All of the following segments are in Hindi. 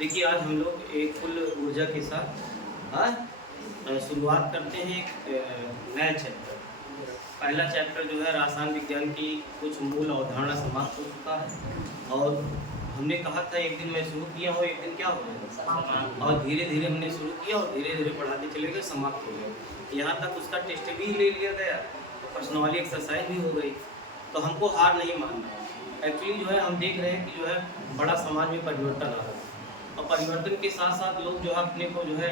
देखिए आज हम लोग एक फुल ऊर्जा के साथ शुरुआत करते हैं एक नया चैप्टर। पहला चैप्टर जो है रसायन विज्ञान की कुछ मूल अवधारणा समाप्त हो चुका है और हमने कहा था एक दिन मैं शुरू किया हूँ, एक दिन क्या हो गया और धीरे धीरे हमने शुरू किया और धीरे धीरे पढ़ाते चले गए, समाप्त हो गए। यहाँ तक उसका टेस्ट भी ले लिया गया, प्रश्न वाली एक्सरसाइज भी हो गई। तो हमको हार नहीं मानना। एक्चुअली जो है हम देख रहे हैं कि जो है बड़ा समाज में परिवर्तन आ रहा है और परिवर्तन के साथ साथ लोग जो है अपने को जो है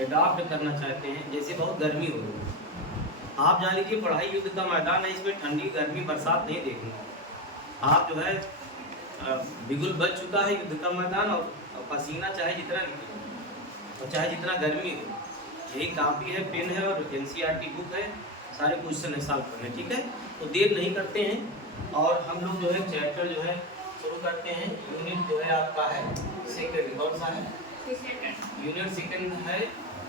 एडाप्ट करना चाहते हैं। जैसे बहुत गर्मी हो रही है, आप जान लीजिए पढ़ाई युद्ध का मैदान है, इसमें ठंडी गर्मी बरसात नहीं देखना। आप जो है बिगुल बच चुका है युद्ध का मैदान और पसीना चाहे जितना निकले और चाहे जितना गर्मी हो, यही कापी है, पेन है और NCERT बुक है, सारे क्वेश्चन सॉल्व करने। ठीक है, तो देर नहीं करते हैं और हम लोग जो है चैप्टर जो है शुरू करते हैं। यूनिट जो है आपका है सेकंड, कौन सा है? यूनिट सेकंड है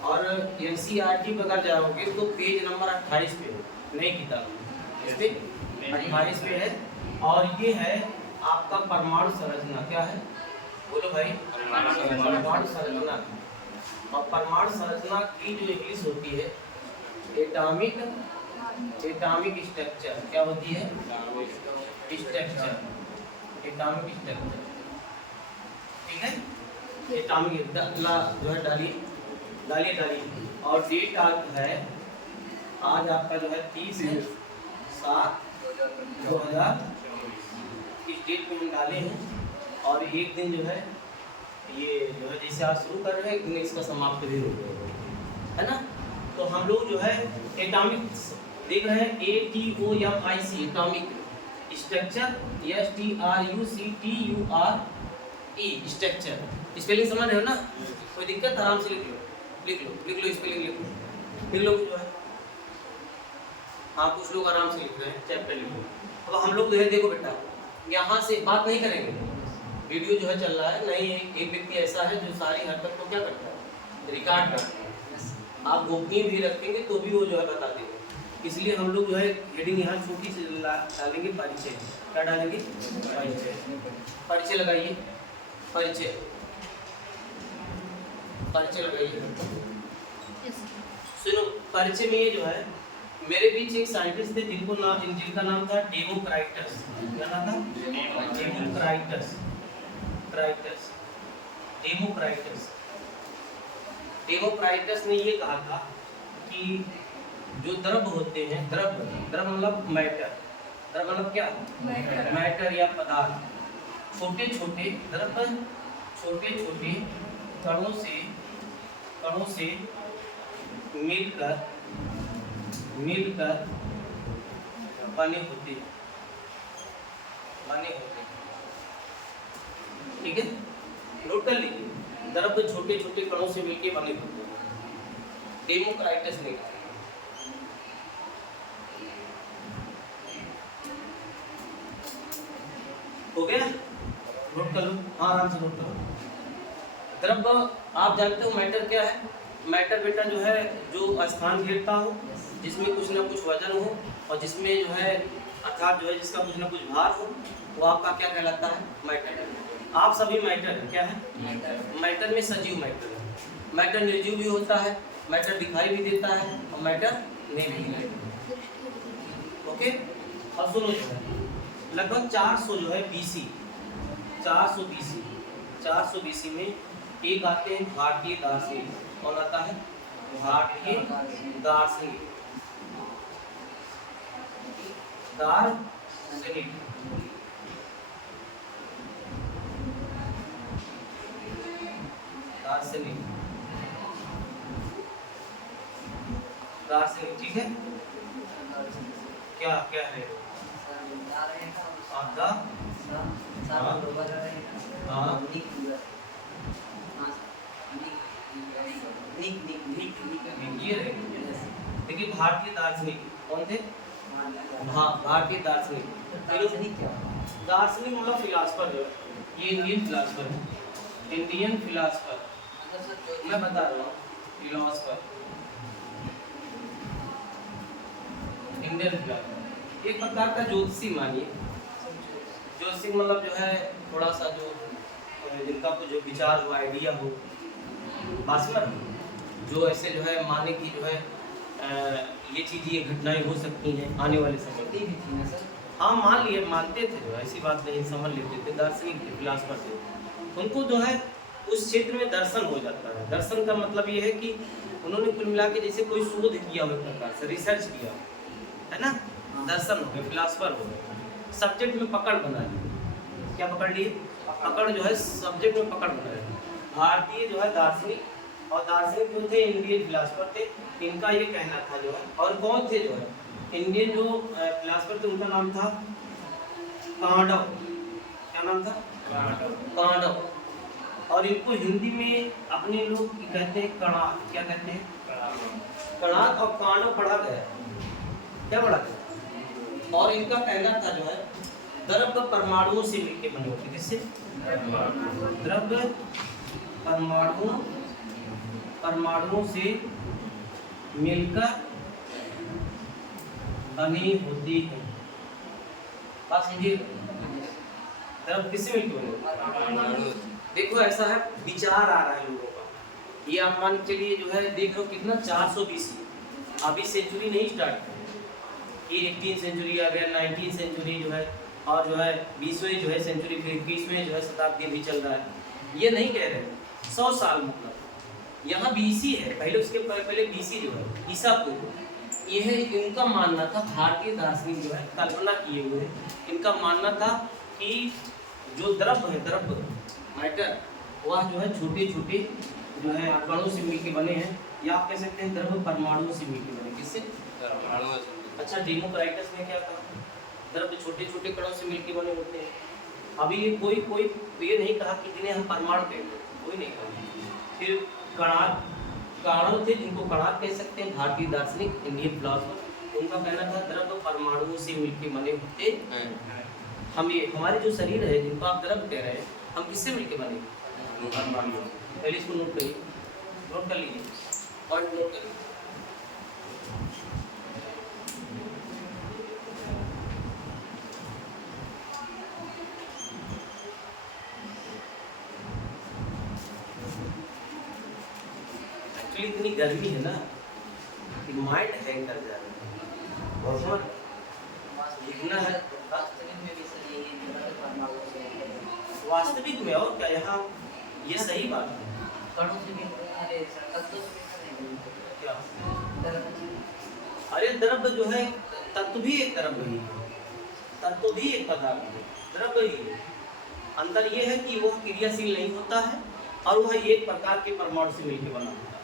और NCERT पर अगर जाओगे तो पेज नंबर 28 पे है, नई किताब इस पे 28 पे है। और ये है आपका परमाणु संरचना। क्या है बोलो भाई? परमाणु संरचना। और परमाणु संरचना की जो इंग्लिश होती है एटॉमिक स्ट्रक्चर। क्या होती है? Structure, atomic structure. ठीक है, एटॉमिक जो है डालिए। और डेट आज है, आज आपका जो है 30/7/2000 इस डेट पे हम डाले हैं। और एक दिन जो है ये जो है जैसे आज शुरू कर रहे हैं, एक दिन इसका समाप्त भी है ना। तो हम लोग जो है एटॉमिक देख रहे हैं, ATOMIC atomic structure, STRUCTURE structure. Spelling समझ रहे हो ना? कोई दिक्कत? आराम से लिख लो स्पेलिंग लिख लो जो है। हाँ, कुछ लोग आराम से लिख रहे हैं, चैप्टर लिखो। अब हम लोग जो है देखो बेटा, यहाँ से बात नहीं करेंगे, वीडियो जो है चल रहा है। नहीं, एक व्यक्ति ऐसा है जो सारी हरकत को क्या करता है? रिकॉर्ड करता है। आप गोपनीय भी रखेंगे तो भी वो जो है बता देंगे। इसलिए हम लोग जो है हेडिंग यहाँ छोटी से डालेंगे, परिचय। क्या डालेंगे? परिचय लगाइए, परिचय लगाइए। सुनो, परिचय में ये जो है मेरे बीच एक साइंटिस्ट थे जिनका नाम था डेमोक्राइटस। क्या नाम था? डेमोक्राइटस ने ये कहा था कि जो द्रव होते हैं, द्रव मतलब मैटर, द्रव मतलब क्या? मैटर या पदार्थ, छोटे छोटे द्रव छोटे छोटे कणों से मिलकर बने होते। ठीक है, नोट कर लीजिए, द्रव छोटे छोटे कणों से मिलकर बने होते। डेमोक्राइटस ने हो गया, नोट कर लो। हाँ, आराम से नोट करो। द्रव आप जानते हो मैटर क्या है? मैटर बेटा जो है जो स्थान घेरता हो, जिसमें कुछ ना कुछ वजन हो और जिसमें जो है अर्थात जो है जिसका कुछ ना कुछ भार हो, वो आपका क्या कहलाता है? मैटर। आप सभी मैटर है। क्या है? मैटर में सजीव मैटर है, मैटर निर्जीव भी होता है, मैटर दिखाई भी देता है और मैटर नहीं भी दिखाई देता। ओके, अब सुनो, जो है लगभग 400 जो है BC 400 BC में एक आते हैं भारतीय दार्शनिक। कौन आता है? भारतीय दार्शनिक। दार्शनिक। ठीक है, क्या है आपका? देखिए भारतीय दार्शनिक कौन थे? भारतीय दार्शनिक मतलब फिलासफर जो है, ये इंडियन फिलासफर मैं बता रहा हूँ, फिलासफर इंडियन फिलासफर। एक प्रकार का ज्योतिषी मानिए, ज्योतिषी मतलब जो है थोड़ा सा जो जिनका कुछ जो विचार हो, आइडिया हो, बात जो ऐसे जो है माने कि जो है ये चीज़, ये घटनाएं हो सकती हैं आने वाले समय में। थी ना सर? हाँ, मान लिए, मानते थे, जो ऐसी बात नहीं, समझ लेते थे, दार्शनिक थे, फिलासफर थे। उनको जो है उस क्षेत्र में दर्शन हो जाता है। दर्शन का मतलब ये है कि उन्होंने कुल मिला के जैसे कोई शोध किया हो, एक प्रकार से रिसर्च किया, है ना, दर्शन हो गए, फिलासफर हो गए, सब्जेक्ट में पकड़ बना ली। क्या पकड़ लिए? पकड़ जो है सब्जेक्ट में पकड़ बना ली। भारतीय जो है दार्शनिक, और दार्शनिक जो थे इंडियन फिलासफर थे, इनका ये कहना था जो है। और कौन थे जो है इंडियन जो फिलासफर थे, उनका नाम था कांडव। क्या नाम था? कांडव। और इनको हिंदी में अपने लोग कहते हैं कणाद। क्या कहते हैं? कणाद। और कांडव पढ़ा गया। क्या पढ़ा गया? और इनका कहना था जो है द्रव्य परमाणुओं से मिलकर बने होते। किससे? द्रव्य परमाणुओं से मिलकर बनी होती है। बात समझिए, द्रव्य किससे मिलकर बने? देखो ऐसा है, विचार आ रहा है लोगों का। ये आप मान के चलिए जो है, देख लो कितना 400 BC, अभी सेंचुरी नहीं स्टार्ट की, ये 18 सेंचुरी आ गया, 19 सेंचुरी जो है, और जो है 20वीं जो है सेंचुरी, फिर 21वें जो है शताब्दी भी चल रहा है। ये नहीं कह रहे 100 साल, मतलब यहाँ BC है, पहले उसके पहले BC जो है ईसा पूर्व। यह इनका मानना था, भारतीय दार्शनिक जो है कल्पना किए हुए, इनका मानना था कि जो द्रव्य है, द्रव्य मैटर, वह जो है छोटे छोटे जो है कणों से मिलके बने हैं, या आप कह सकते हैं द्रव्य परमाणुओं से मिलके बने। किससे? परमाणुओं से। अच्छा, डेमोक्राइटस ने क्या कहा? द्रव्य छोटे छोटे कणों से मिलके बने होते हैं। अभी ये कोई ये नहीं कहा कि जिन्हें हम परमाणु कहते हैं, कोई नहीं कहा। फिर कणाद थे, जिनको कणाद कह सकते हैं, भारतीय दार्शनिक इंडियन फिलासफर, उनका कहना था द्रव्य परमाणुओं से मिलके बने होते हैं। हम ये हमारे जो शरीर है, जिनको आप द्रव्य कह रहे हैं, हम किससे मिलके बने? परमाणु। पहले इसको नोट करिए, नोट कर लीजिए, और नोट करिए। एक्चुअली इतनी गर्मी है ना कि माइंड हैंग कर जा रहा है, लिखना है वास्तविक में, और क्या यहाँ ये सही बात है। क्या? अरे द्रव्य जो है, तत्व भी एक द्रव्य ही है, तत्व भी एक पदार्थ है, द्रव्य ही है। अंतर ये है कि वह क्रियाशील नहीं होता है, और वह एक प्रकार के परमाणु से मिलकर बना होता है।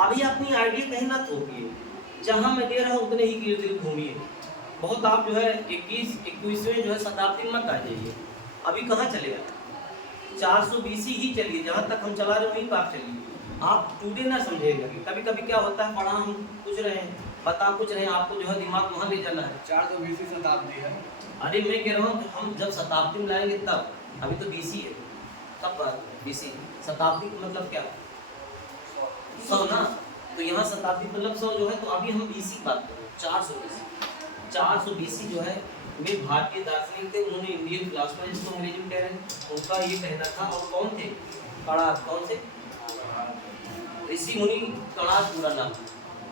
अभी अपनी आइडिया कहीं ना थोपिए, जहाँ मैं दे रहा हूँ उतने ही गिर घूमिए। बहुत आप जो है 21वें जो है शताब्दी में मत आ जाइए। अभी कहाँ चले जाए? 400 BC ही चलिए, जहाँ तक हम चला रहे वहीं पर आप चलिए। आप टूडे ना समझेगा कि कभी कभी क्या होता है, पढ़ा हम पूछ रहे हैं, बता कुछ रहे हैं, आपको जो है दिमाग वहाँ ले जाना है। 400 BC शताब्दी है। अरे मैं कह रहा हूँ कि हम जब शताब्दी में लाएंगे तब, अभी तो BC है, तब बात BC। शताब्दी का मतलब क्या? 100 ना, तो यहाँ शताब्दी मतलब 100 जो है, तो अभी हम BC की बात करें। 400 BC जो है, वे भारतीय दार्शनिक थे, उन्होंने इंडियन फिलासफर, जिसको अंग्रेजी में कह रहे हैं, उनका ये कहना था। और कौन थे? कणाद। कौन से? ऋषि मुनि कणाद पूरा नाम,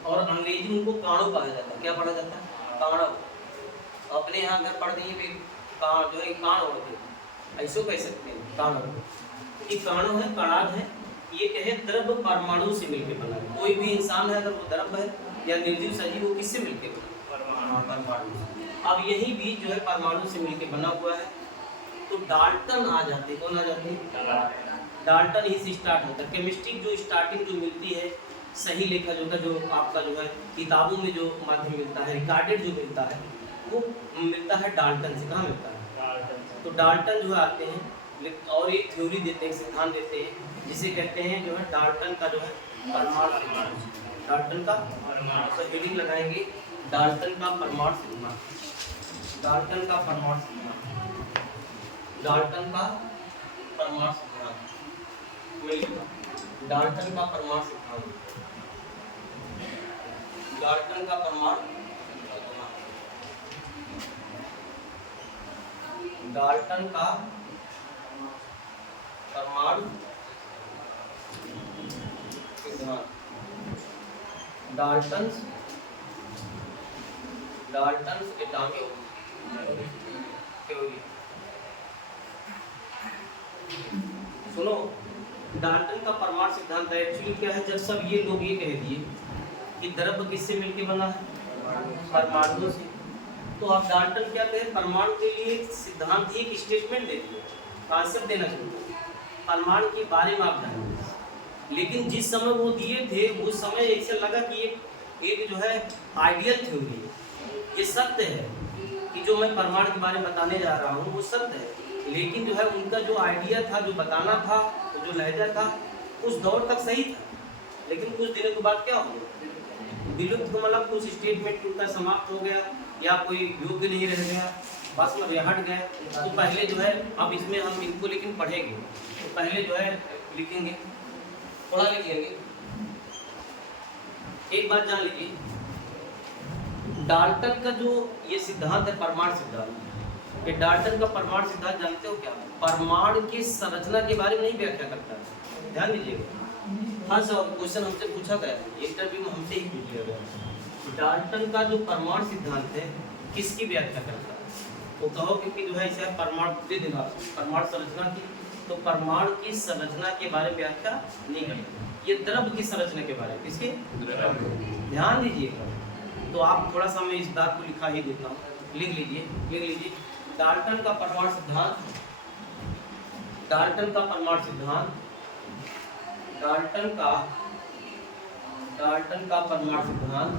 और अंग्रेजी उनको काणो कहा जाता है। क्या पढ़ा जाता है? काणव। अपने यहाँ अगर पढ़ दिए फिर जो है काण होते, ऐसो कह सकते हैं काणव। ये काणव है, कणाद है, ये कहे द्रव्य परमाणु से मिलकर बना है। कोई भी इंसान है, अगर वो द्रव्य है या निर्जीव सजीव, वो किससे मिलकर बना? परमाणु। अब यही भी जो है परमाणु से मिलकर बना हुआ है। तो डाल्टन आ जाते। कौन आ जाते हैं? डाल्टन ही से स्टार्ट होता है। केमिस्ट्री जो स्टार्टिंग जो मिलती है, सही लेखा जोखा जो आपका जो है किताबों में जो माध्यम मिलता है, रिकॉर्डेड जो मिलता है, वो मिलता है डाल्टन से। कहाँ मिलता है? तो डाल्टन जो आते हैं और एक थ्योरी देते हैं, सिद्धांत देते हैं, जिसे कहते हैं जो है डाल्टन का जो है परमाणु सिद्धांत। डाल्टन का परमाणु हेडिंग लगाएंगे, डाल्टन का परमाणु सिद्धांत। डाल्टन का परमाणु सिद्धांत, डाल्टन का परमाणु सिद्धांत मिलेगा। डाल्टन का परमाणु सिद्धांत, डाल्टन का परमाणु, डाल्टन का परमाणु सिद्धांत, डाल्टन्स एटॉमिक थ्योरी। सुनो, डाल्टन का परमाणु सिद्धांत एक्चुअली क्या है? जब सब ये लोग ये कह दिए कि द्रव्य किससे मिलके बना है? परमाणुओं से। तो आप डाल्टन क्या कहें? परमाणु के लिए सिद्धांत, एक स्टेटमेंट देते हैं, कॉन्सेप्ट देना चाहिए परमाणु के बारे में आप जानेंगे। लेकिन जिस समय वो दिए थे उस समय ऐसे लगा कि एक जो है आइडियल थ्योरी है, ये सत्य है कि जो मैं परमाणु के बारे में बताने जा रहा हूँ वो सत्य है। लेकिन जो है उनका जो आइडिया था, जो बताना था, वो जो लहजा था, उस दौर तक सही था। लेकिन कुछ दिनों के बाद क्या हो गया? विलुप्त, मतलब कुछ स्टेटमेंट उनका समाप्त हो गया या कोई योग्य नहीं रह गया, बस में हट गए। तो पहले जो है, अब इसमें हम इनको लेकिन पढ़ेंगे, तो पहले जो है लिखेंगे, थोड़ा लिखेंगे। एक बात जान लीजिए, डाल्टन का जो ये सिद्धांत है परमाणु सिद्धांत, ये डाल्टन का परमाणु सिद्धांत जानते हो क्या? परमाणु की संरचना के बारे में नहीं व्याख्या करता है। ध्यान दीजिएगा, हाँ सर, क्वेश्चन हमसे पूछा गया, इंटरव्यू में हमसे ही पूछ लिया गया, डाल्टन का जो परमाणु सिद्धांत है किसकी व्याख्या करता है? तो कहो कि जो है इसे परमाणु दे देगा, परमाणु संरचना की, तो परमाणु की संरचना के बारे में व्याख्या नहीं करता, ये द्रव्य की संरचना के बारे में। किसके? ध्यान दीजिएगा। तो आप थोड़ा सा मैं इस बात को लिखा ही देता हूँ, लिख लीजिए। डाल्टन का परमाणु सिद्धांत, डाल्टन का परमाणु सिद्धांत, डाल्टन का परमाणु सिद्धांत,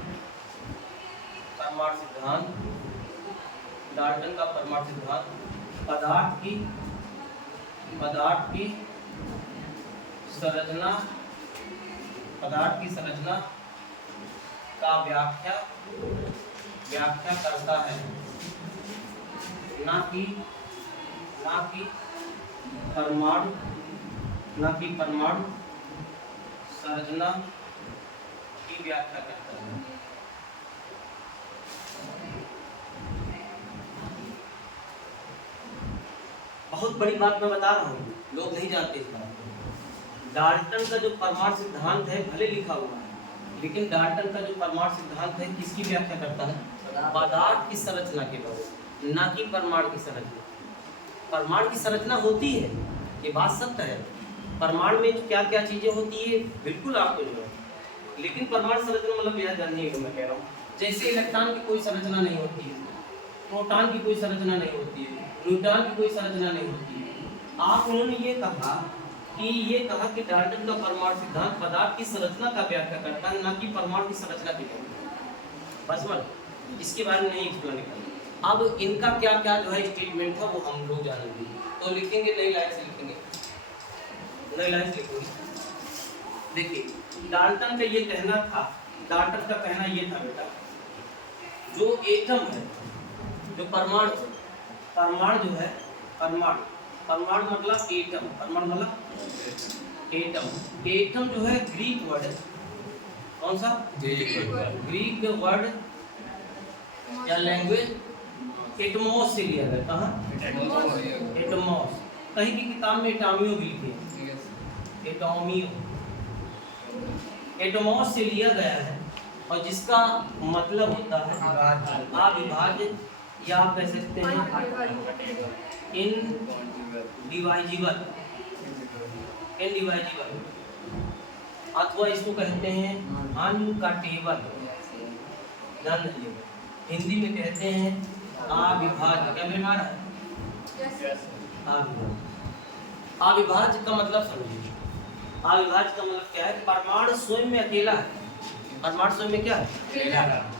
डाल्टन का परमाणु सिद्धांत पदार्थ की संरचना का व्याख्या करता है, ना कि परमाणु संरचना की व्याख्या करता है। बहुत बड़ी बात मैं बता रहा हूँ, लोग नहीं जानते इस बात को। डाल्टन का जो परमाणु सिद्धांत है भले लिखा हुआ है, लेकिन डाल्टन का जो परमाणु सिद्धांत है किसकी व्याख्या करता है? पदार्थ की संरचना के बारे में, ना कि परमाणु की संरचना। परमाणु की संरचना होती है, ये बात सत्य है। परमाणु में क्या क्या चीजें होती है बिल्कुल आपको जो है, लेकिन परमाणु संरचना मतलब यह जाननी है, मैं कह रहा हूँ जैसे इलेक्ट्रॉन की कोई संरचना नहीं होती है, प्रोटॉन की कोई संरचना नहीं होती है, न्यूट्रॉन की कोई संरचना नहीं होती है। आप उन्होंने ये कहा कि डाल्टन का परमाणु सिद्धांत पदार्थ की संरचना का व्याख्या करता है, ना कि परमाणु की संरचना की व्याख्या। बस बस इसके बारे में नहीं एक्सप्लेन करना। अब इनका क्या क्या जो है स्टेटमेंट था वो हम लोग जानेंगे, तो लिखेंगे नई लाइन से लिखेंगे। देखिए, डाल्टन का ये कहना था, डाल्टन का कहना ये था बेटा, जो एटम है, जो परमाणु जो है, परमाणु मतलब एटम, परमाणु मतलब एटम जो है ग्रीक वर्ड, कौन सा? ग्रीक वर्ड या लैंग्वेज एटमॉस से लिया गया। कहाँ? एटमॉस। कहीं की किताब में एटॉमियो भी लिखे, एटमॉस से लिया गया है, और जिसका मतलब होता है अविभाज्य, या आप कह सकते हैं इनडिवाइजिबल, अथवा इसको कहते हैं अनकटेबल। ध्यान दीजिए, हिंदी में कहते हैं अविभाज्य। क्या मेरे मारा है? अविभाज्य का मतलब समझिए। अविभाज्य का मतलब क्या है? परमाणु स्वयं में अकेला है। परमाणु स्वयं में क्या है?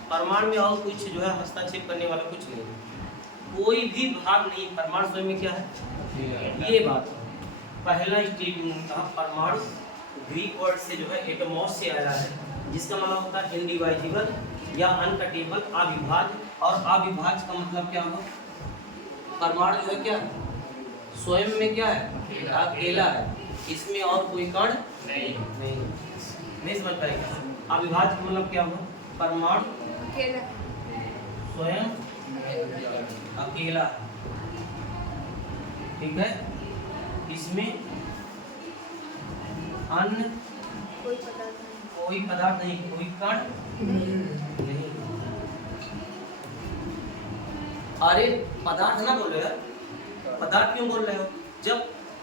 परमाणु में और कुछ जो है हस्तक्षेप करने वाला कुछ नहीं, कोई भी भाग नहीं। परमाणु स्वयं में क्या है? ये बात है। पहला स्टेटमेंट का परमाणु ग्रीक वर्ड से जो है एटमॉस से आया है, जिसका मतलब होता है इनडिवाइजिबल या अनकटेबल, अविभाज्य। और अविभाज्य का मतलब क्या होगा? परमाणु जो है क्या स्वयं में क्या है? अकेला है, इसमें और कोई कण नहीं समझ पाएगा। अविभाज्य का मतलब क्या हुआ? परमाणु स्वयं अकेला, ठीक है, इसमें अन्य कोई पदार्थ नहीं। कोई पदार्थ नहीं, कोई कण नहीं। अरे पदार्थ ना बोलो यार, पदार्थ क्यों बोल रहे हो? जब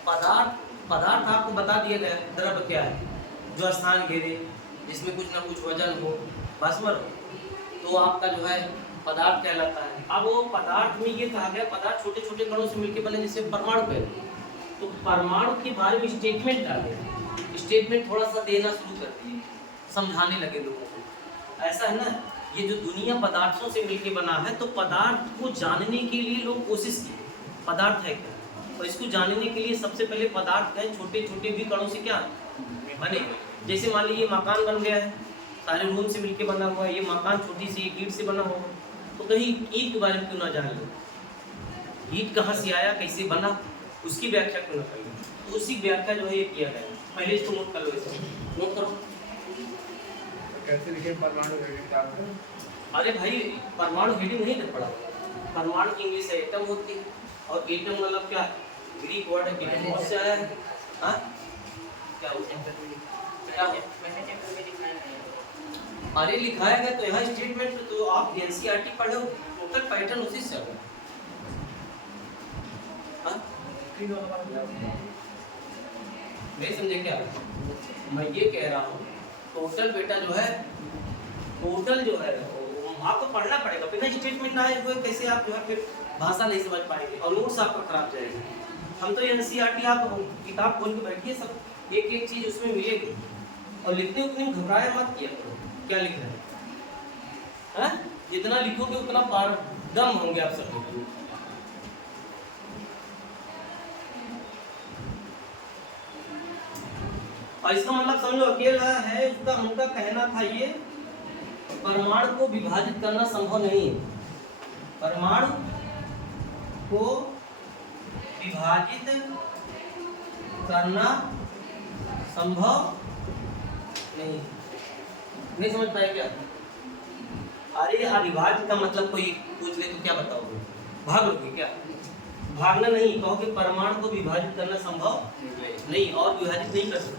पदार्थ आपको बता दिया गया द्रव्य क्या है, जो स्थान घेरे, जिसमें कुछ ना कुछ वजन हो, भास्वर हो, तो आपका जो है पदार्थ कहलाता है। अब वो पदार्थ में ये कहा गया पदार्थ छोटे छोटे कणों से मिलकर बने, जिससे परमाणु कहते हैं। तो परमाणु के बारे में स्टेटमेंट डाले, स्टेटमेंट थोड़ा सा देना शुरू कर दिए, समझाने लगे लोगों को। ऐसा है ना, ये जो दुनिया पदार्थों से मिलकर बना है, तो पदार्थ को जानने के लिए लोग कोशिश किए, पदार्थ है क्या, और इसको जानने के लिए सबसे पहले पदार्थ है छोटे छोटे भी कणों से क्या बने। जैसे मान लीजिए मकान बन गया है, सारे रूम से मिलकर बना हुआ है, ये मकान छोटी सी एक ईंट से बना हुआ है, तो कहीं ईंट के बारे में क्यों ना जान लो, ईंट कहाँ से आया, कैसे बना, उसकी व्याख्या क्यों ना कर लो। तो उसी व्याख्या जो है ये किया गया। पहले इसको नोट कर लो, इसे नोट करो। कैसे लिखे परमाणु हेडिंग? अरे भाई परमाणु हेडिंग नहीं कर पड़ा, परमाणु की इंग्लिश है एटम होती है, और एटम मतलब क्या, ग्रीक वर्ड है एटम से आया है। हाँ क्या अरे लिखाया गया तो यहाँ स्टेटमेंट, तो आप एनसीईआरटी पढ़ो, टोटल पैटर्न उसी से है। नहीं समझे क्या मैं ये कह रहा हूँ? टोटल बेटा जो है, टोटल जो है आपको पढ़ना पड़ेगा, बिना स्टेटमेंट आए हुए कैसे आप जो है फिर भाषा नहीं समझ पाएंगे और नोट्स आपका खराब जाएगा। हम तो एनसीईआरटी आप किताब खोल के बैठिए, सब एक एक चीज उसमें मिलेगी, और लिखते उतने घबराया मत किया करो क्या लिख रहे हैं। जितना लिखोगे उतना पारदम होंगे आप सब लोग। और इसका मतलब समझो अकेला है, उसका उनका कहना था ये परमाणु को विभाजित करना संभव नहीं है, परमाणु को विभाजित करना संभव नहीं समझ पाए क्या? अरे अविभाज्य का मतलब कोई पूछ ले तो क्या बताओगे, भागोगे क्या? भागना नहीं, कहोगे परमाणु को विभाजित करना संभव नहीं, और विभाजित नहीं कर सकते।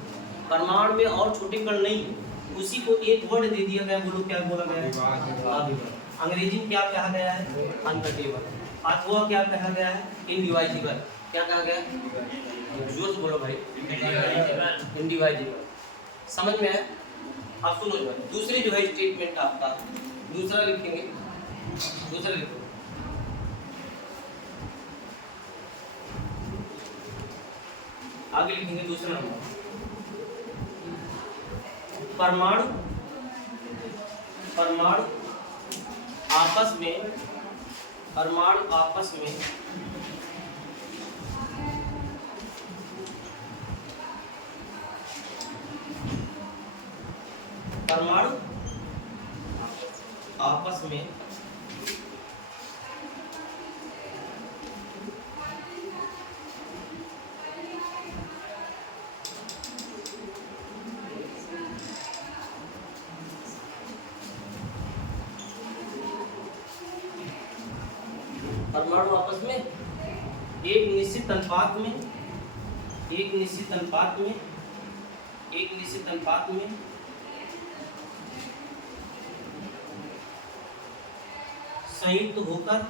परमाणु में और छोटे कण नहीं, उसी को एक वर्ड दे दिया गया, बोलो क्या बोला गया है? अंग्रेजी में क्या कहा गया है? अनकटेबल। अथवा क्या कहा गया है? इनडिवाइजिबल। क्या कहा गया? जोर से बोलो भाई, इनडिवाइजिबल। समझ में आया? अब सुनो जो है दूसरी जो है स्टेटमेंट आपका दूसरा लिखेंगे, दूसरा लिखो। आगे लिखेंगे दूसरा नंबर, परमाणु आपस में परमाणु आपस में परमाणु आपस में एक निश्चित अनुपात में संयुक्त होकर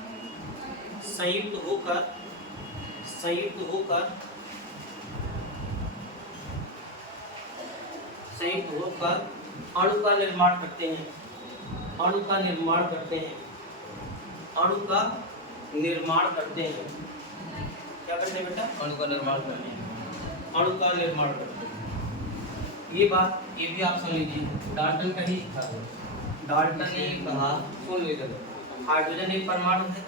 अणु का निर्माण करते हैं। क्या करते हैं बेटा? अणु का निर्माण करते हैं। ये भी आप सुन लीजिए, डाल्टन का ही था। डाल्टन ने कहा, सुन लीजिए, हाइड्रोजन एक परमाणु है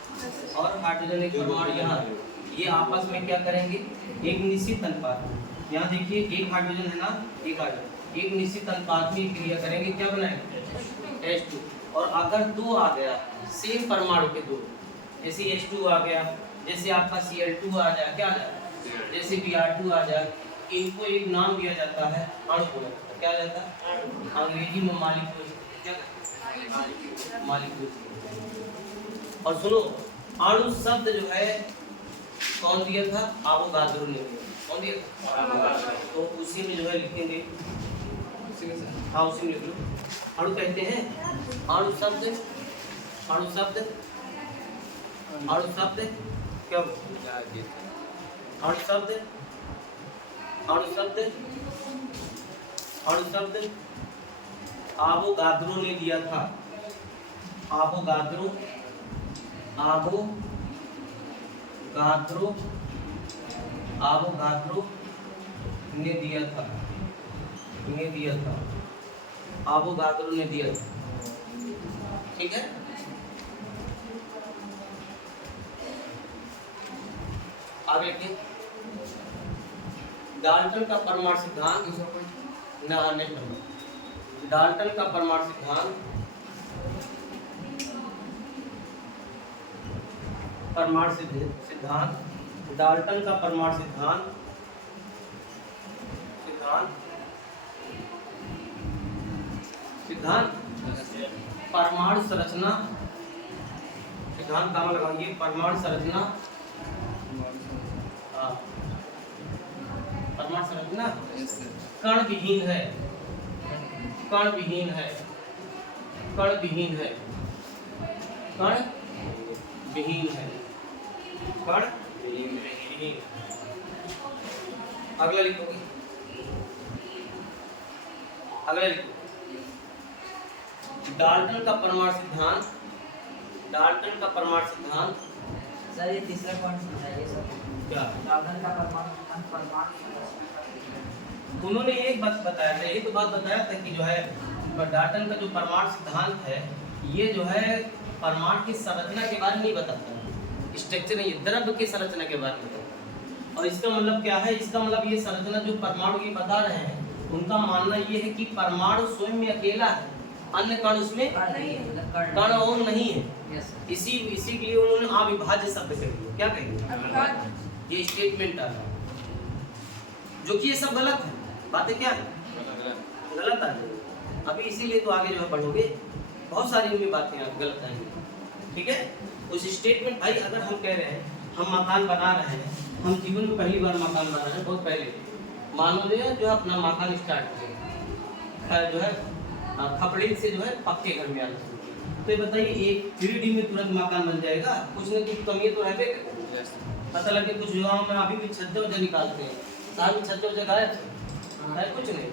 और हाइड्रोजन एक परमाणु यहाँ है, ये आपस में क्या करेंगे? एक निश्चित अनुपात में, यहाँ देखिए एक हाइड्रोजन है ना, एक हाइड्रोजन एक निश्चित अनुपात में क्रिया करेंगे, क्या बनाएंगे? H2। और अगर दो आ गया सेम परमाणु के दो, जैसे H2 आ गया, जैसे आपका Cl2 आ जाए, क्या आ जाए? जैसे Br2 आ जाए, इनको एक नाम दिया जाता है अणु बोला जाता है। क्या जाता है? अंग्रेजी में मॉलिक्यूल। क्या मॉलिक्यूल। और सुनो, अणु शब्द जो है कौन दिया था? एवोगाद्रो ने। कौन दिया था? तो उसी उसी में जो है लिखेंगे। उसी के साथ हाँ उसी में लिख लो। अणु कहते हैं अणु शब्द, अणु शब्द, अणु शब्द क्या क्या ये अणु शब्द, अणु शब्द, अणु शब्द आवोगाद्रो ने दिया था। आवोगाद्रो, आवोगाद्रो, आवोगाद्रो ने दिया था, ने दिया था, आवोगाद्रो ने दिया था। ठीक है। आगे लिखिए। डाल्टन का परमाणु सिद्धांत, डाल्टन का परमाणु सिद्धांत, परमाणु सिद्धांत, डाल्टन का परमाणु सिद्धांत, सिद्धांत, सिद्धांत परमाणु संरचना, सिद्धांत नाम लगाइए परमाणु संरचना। हाँ, परमाणु संरचना कण विहीन है, कण विहीन है, कण विहीन है, कण विहीन है, कण विहीन। अगला लिखोगे, अगला लिखो। डाल्टन का परमाणु सिद्धांत, डाल्टन का परमाणु सिद्धांत। सर ये तीसरा पॉइंट समझाइए सर। क्या डाल्टन का परमाणु सिद्धांत परमाणु संरचना का विज्ञान। उन्होंने एक बात बताया था, एक बात बताया था कि जो है डाल्टन का जो परमाणु सिद्धांत है ये जो है परमाणु की संरचना के बारे में नहीं बताता, स्ट्रक्चर नहीं, द्रव्य की संरचना के बारे में बताता। और इसका मतलब क्या है, इसका मतलब ये संरचना जो परमाणु की बता रहे हैं उनका मानना ये है कि परमाणु स्वयं में अकेला है, अन्य कण उसमें कण और नहीं है। इसी के लिए उन्होंने अविभाज्य शब्द कह दिया। क्या कहेंगे? ये स्टेटमेंट आ रहा है जो कि ये सब गलत है। बातें क्या है? गलत आ जाएगी। अभी इसीलिए तो आगे जो है पढ़ोगे बहुत सारी इनमें बातें गलत आएंगी। ठीक है। उस स्टेटमेंट भाई अगर हम कह रहे हैं हम मकान बना रहे हैं, हम जीवन में पहली बार मकान बना रहे हैं, बहुत पहले मानो जो है अपना मकान स्टार्ट किया जो है खपड़ी से जो है पक्के घर में आना। तो ये बताइए एक 3D में तुरंत मकान बन जाएगा? कुछ न कुछ कमी तो रहते। पता लगे कुछ गाँव में अभी भी छज्जे वज्जे निकालते हैं, साथ में छज्जे वज्जे गायब है, कुछ नहीं।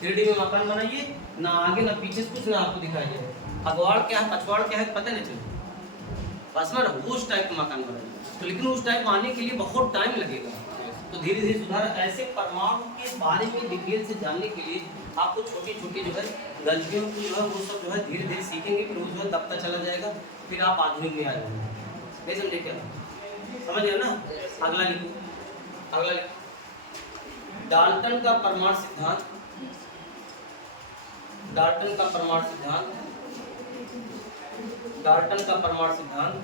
3D में मकान बनाइए, ना आगे ना पीछे कुछ ना आपको दिखाई दे। अगवाड़ क्या है पछवाड़ क्या है पता नहीं चले, बस में उस टाइप का मकान बनाइए। तो लेकिन उस टाइप आने के लिए बहुत टाइम लगेगा। तो धीरे धीरे सुधार। ऐसे परमाणु के बारे में डिटेल से जानने के लिए आपको छोटी छोटी जो है गलतियों की जो है वो सब जो है धीरे धीरे सीखेंगे, फिर वो जो है दबता चला जाएगा, फिर आप आधुनिक में आ जाएंगे। नहीं समझे क्या? समझ गए ना? अगला लिखो, अगला लिखो। डाल्टन का परमाणु सिद्धांत, डाल्टन का परमाणु सिद्धांत, डाल्टन का परमाणु सिद्धांत,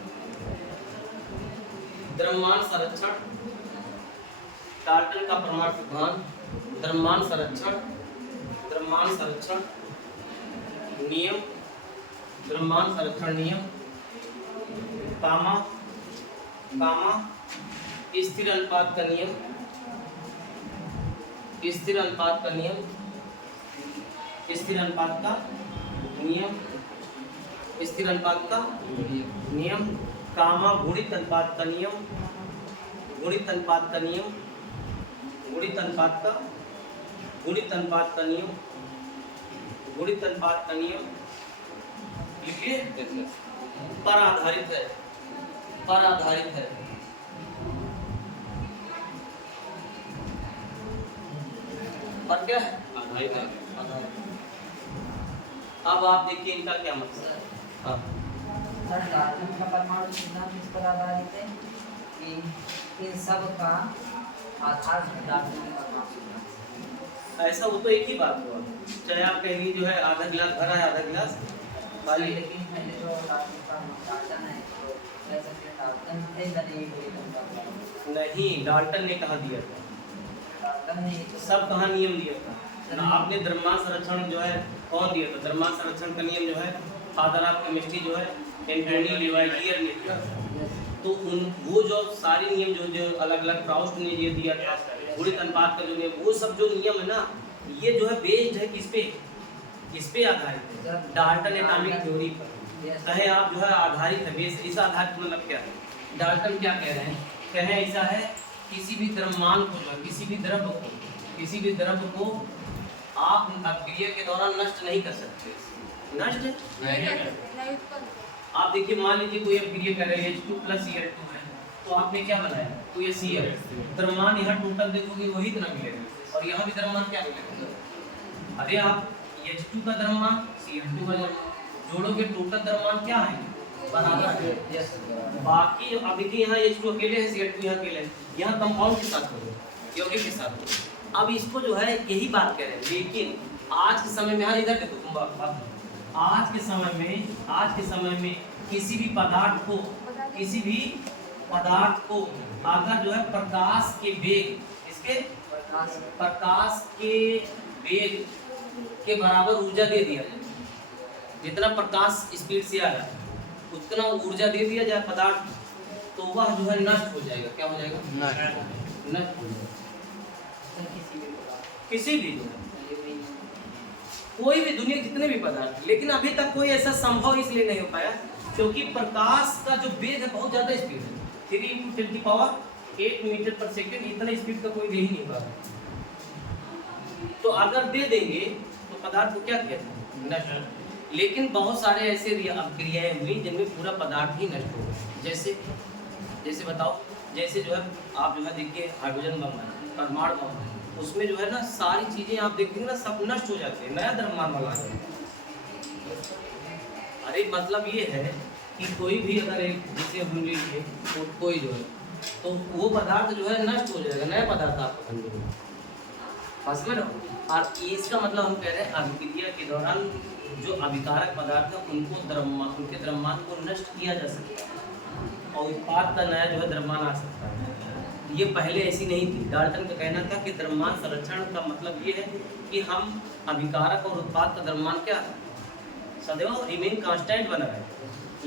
द्रव्यमान संरक्षण, डाल्टन का परमाणु सिद्धांत, द्रव्यमान संरक्षण, द्रव्यमान संरक्षण नियम, द्रव्यमान संरक्षण नियम, कामा, कामा स्थिर अनुपात का नियम, स्थिर अनुपात का नियम, स्थिर अनुपात का नियम, स्थिर अनुपात का नियम, कामा गुणित अनुपात का नियम, गुणित अनुपात का नियम, गुणित अनुपात का, गुणित अनुपात का नियम, गुणित अनुपात का नियम लिखिए। पर आधारित है, पर आधारित है, पर क्या है? आधारित है, आधारित। अब आप देखिए इनका क्या मतलब है। हाँ सर डाल्टन का परमाणु सिद्धांत इस पर आधारित है कि इन सब का आधार डाल्टन का परमाणु सिद्धांत। ऐसा वो तो एक ही बात हुआ, चाहे आप कह लीजिए जो है आधा गिलास भरा है आधा गिलास खाली। लेकिन पहले जो डाल्टन है तो कह सकते हैं डाल्टन थे नहीं नहीं, डाल्टन ने कहा दिया था, डाल्टन ने सब कहाँ नियम दिया था ना। आपने द्रव्यमान संरक्षण जो है कौन दिया था? द्रव्यमान संरक्षण का नियम जो है फादर ऑफ केमिस्ट्री जो है एंटोनी लेवाइयर ने दिया था। तो उन वो जो सारे नियम जो अलग अलग प्राउस्ट ने ये दिया था, गुणित अनुपात का जो नियम, वो सब जो नियम है ना, ये जो है बेस्ड है किस पे आधारित है, डाल्टन एटॉमिक थ्योरी पर कहे आप जो है आधारित है, बेस इस आधारित मतलब क्या है, डाल्टन क्या कह रहे हैं, कहे ऐसा है किसी भी द्रव्यमान को जो है, किसी भी द्रव्य को आप अभिक्रिया के दौरान नष्ट नहीं कर सकते, नष्ट नहीं कर सकते, नहीं उत्पन्न। आप देखिए मान लीजिए कोई अभिक्रिया कर रहे हैं H2 + Cl2 है, तो आपने क्या बनाया, तो ये Cl द्रव्यमान यहाँ टोटल देखोगे वही इतना मिलेगा और यहाँ भी द्रव्यमान क्या मिलेगा, अरे आप H2 का द्रव्यमान Cl2 का जोड़ोगे टोटल द्रव्यमान क्या है, बराबर है। बाकी अब देखिए यहाँ H2 अकेले है, Cl2 यहाँ अकेले है, यहाँ कंपाउंड के साथ होगा, यौगिक के साथ होगा। अब इसको जो है यही बात कह रहे हैं, लेकिन आज के समय में, हाँ इधर देखो तुम बात, आज के समय में किसी भी पदार्थ को अगर जो है प्रकाश के वेग के बराबर ऊर्जा दे दिया जाए, जितना प्रकाश स्पीड से आ रहा है उतना ऊर्जा दे दिया जाए पदार्थ, तो वह जो है नष्ट हो जाएगा, क्या हो जाएगा, नष्ट हो जाएगा। किसी भी कोई भी दुनिया जितने भी पदार्थ, लेकिन अभी तक कोई ऐसा संभव इसलिए नहीं हो पाया क्योंकि प्रकाश का जो वेग है बहुत ज़्यादा स्पीड है, 3 × 10⁸ मीटर/सेकंड, इतना स्पीड का कोई दे ही नहीं पा रहा। तो अगर दे देंगे तो पदार्थ को क्या कहते हैं, नष्ट। लेकिन बहुत सारे ऐसे क्रियाएं हुई जिनमें पूरा पदार्थ ही नष्ट हो गया, जैसे बताओ, जैसे जो है आप जो है देखिए हाइड्रोजन बम है, परमाणु बम है, उसमें जो है ना सारी चीजें आप देखेंगे ना सब नष्ट हो जाती है, नया द्रव्यमान वाला है। अरे मतलब ये है कि कोई भी अगर एक जैसे हम लीजिए तो कोई जो है तो वो पदार्थ जो है नष्ट हो जाएगा, नया पदार्थ आपको बन जाएगा, बस में रहो। और इसका मतलब हम कह रहे हैं अभिक्रिया के दौरान जो अभिकारक पदार्थ है उनके द्रव्यमान को नष्ट किया जा सकता है और उत्पाद का नया जो है द्रव्यमान आ सकता है। ये पहले ऐसी नहीं थी। डाल्टन का कहना था कि द्रव्यमान संरक्षण का मतलब ये है कि हम अभिकारक और उत्पाद का द्रव्यमान क्या सदैव रिमेन कांस्टेंट बना रहे,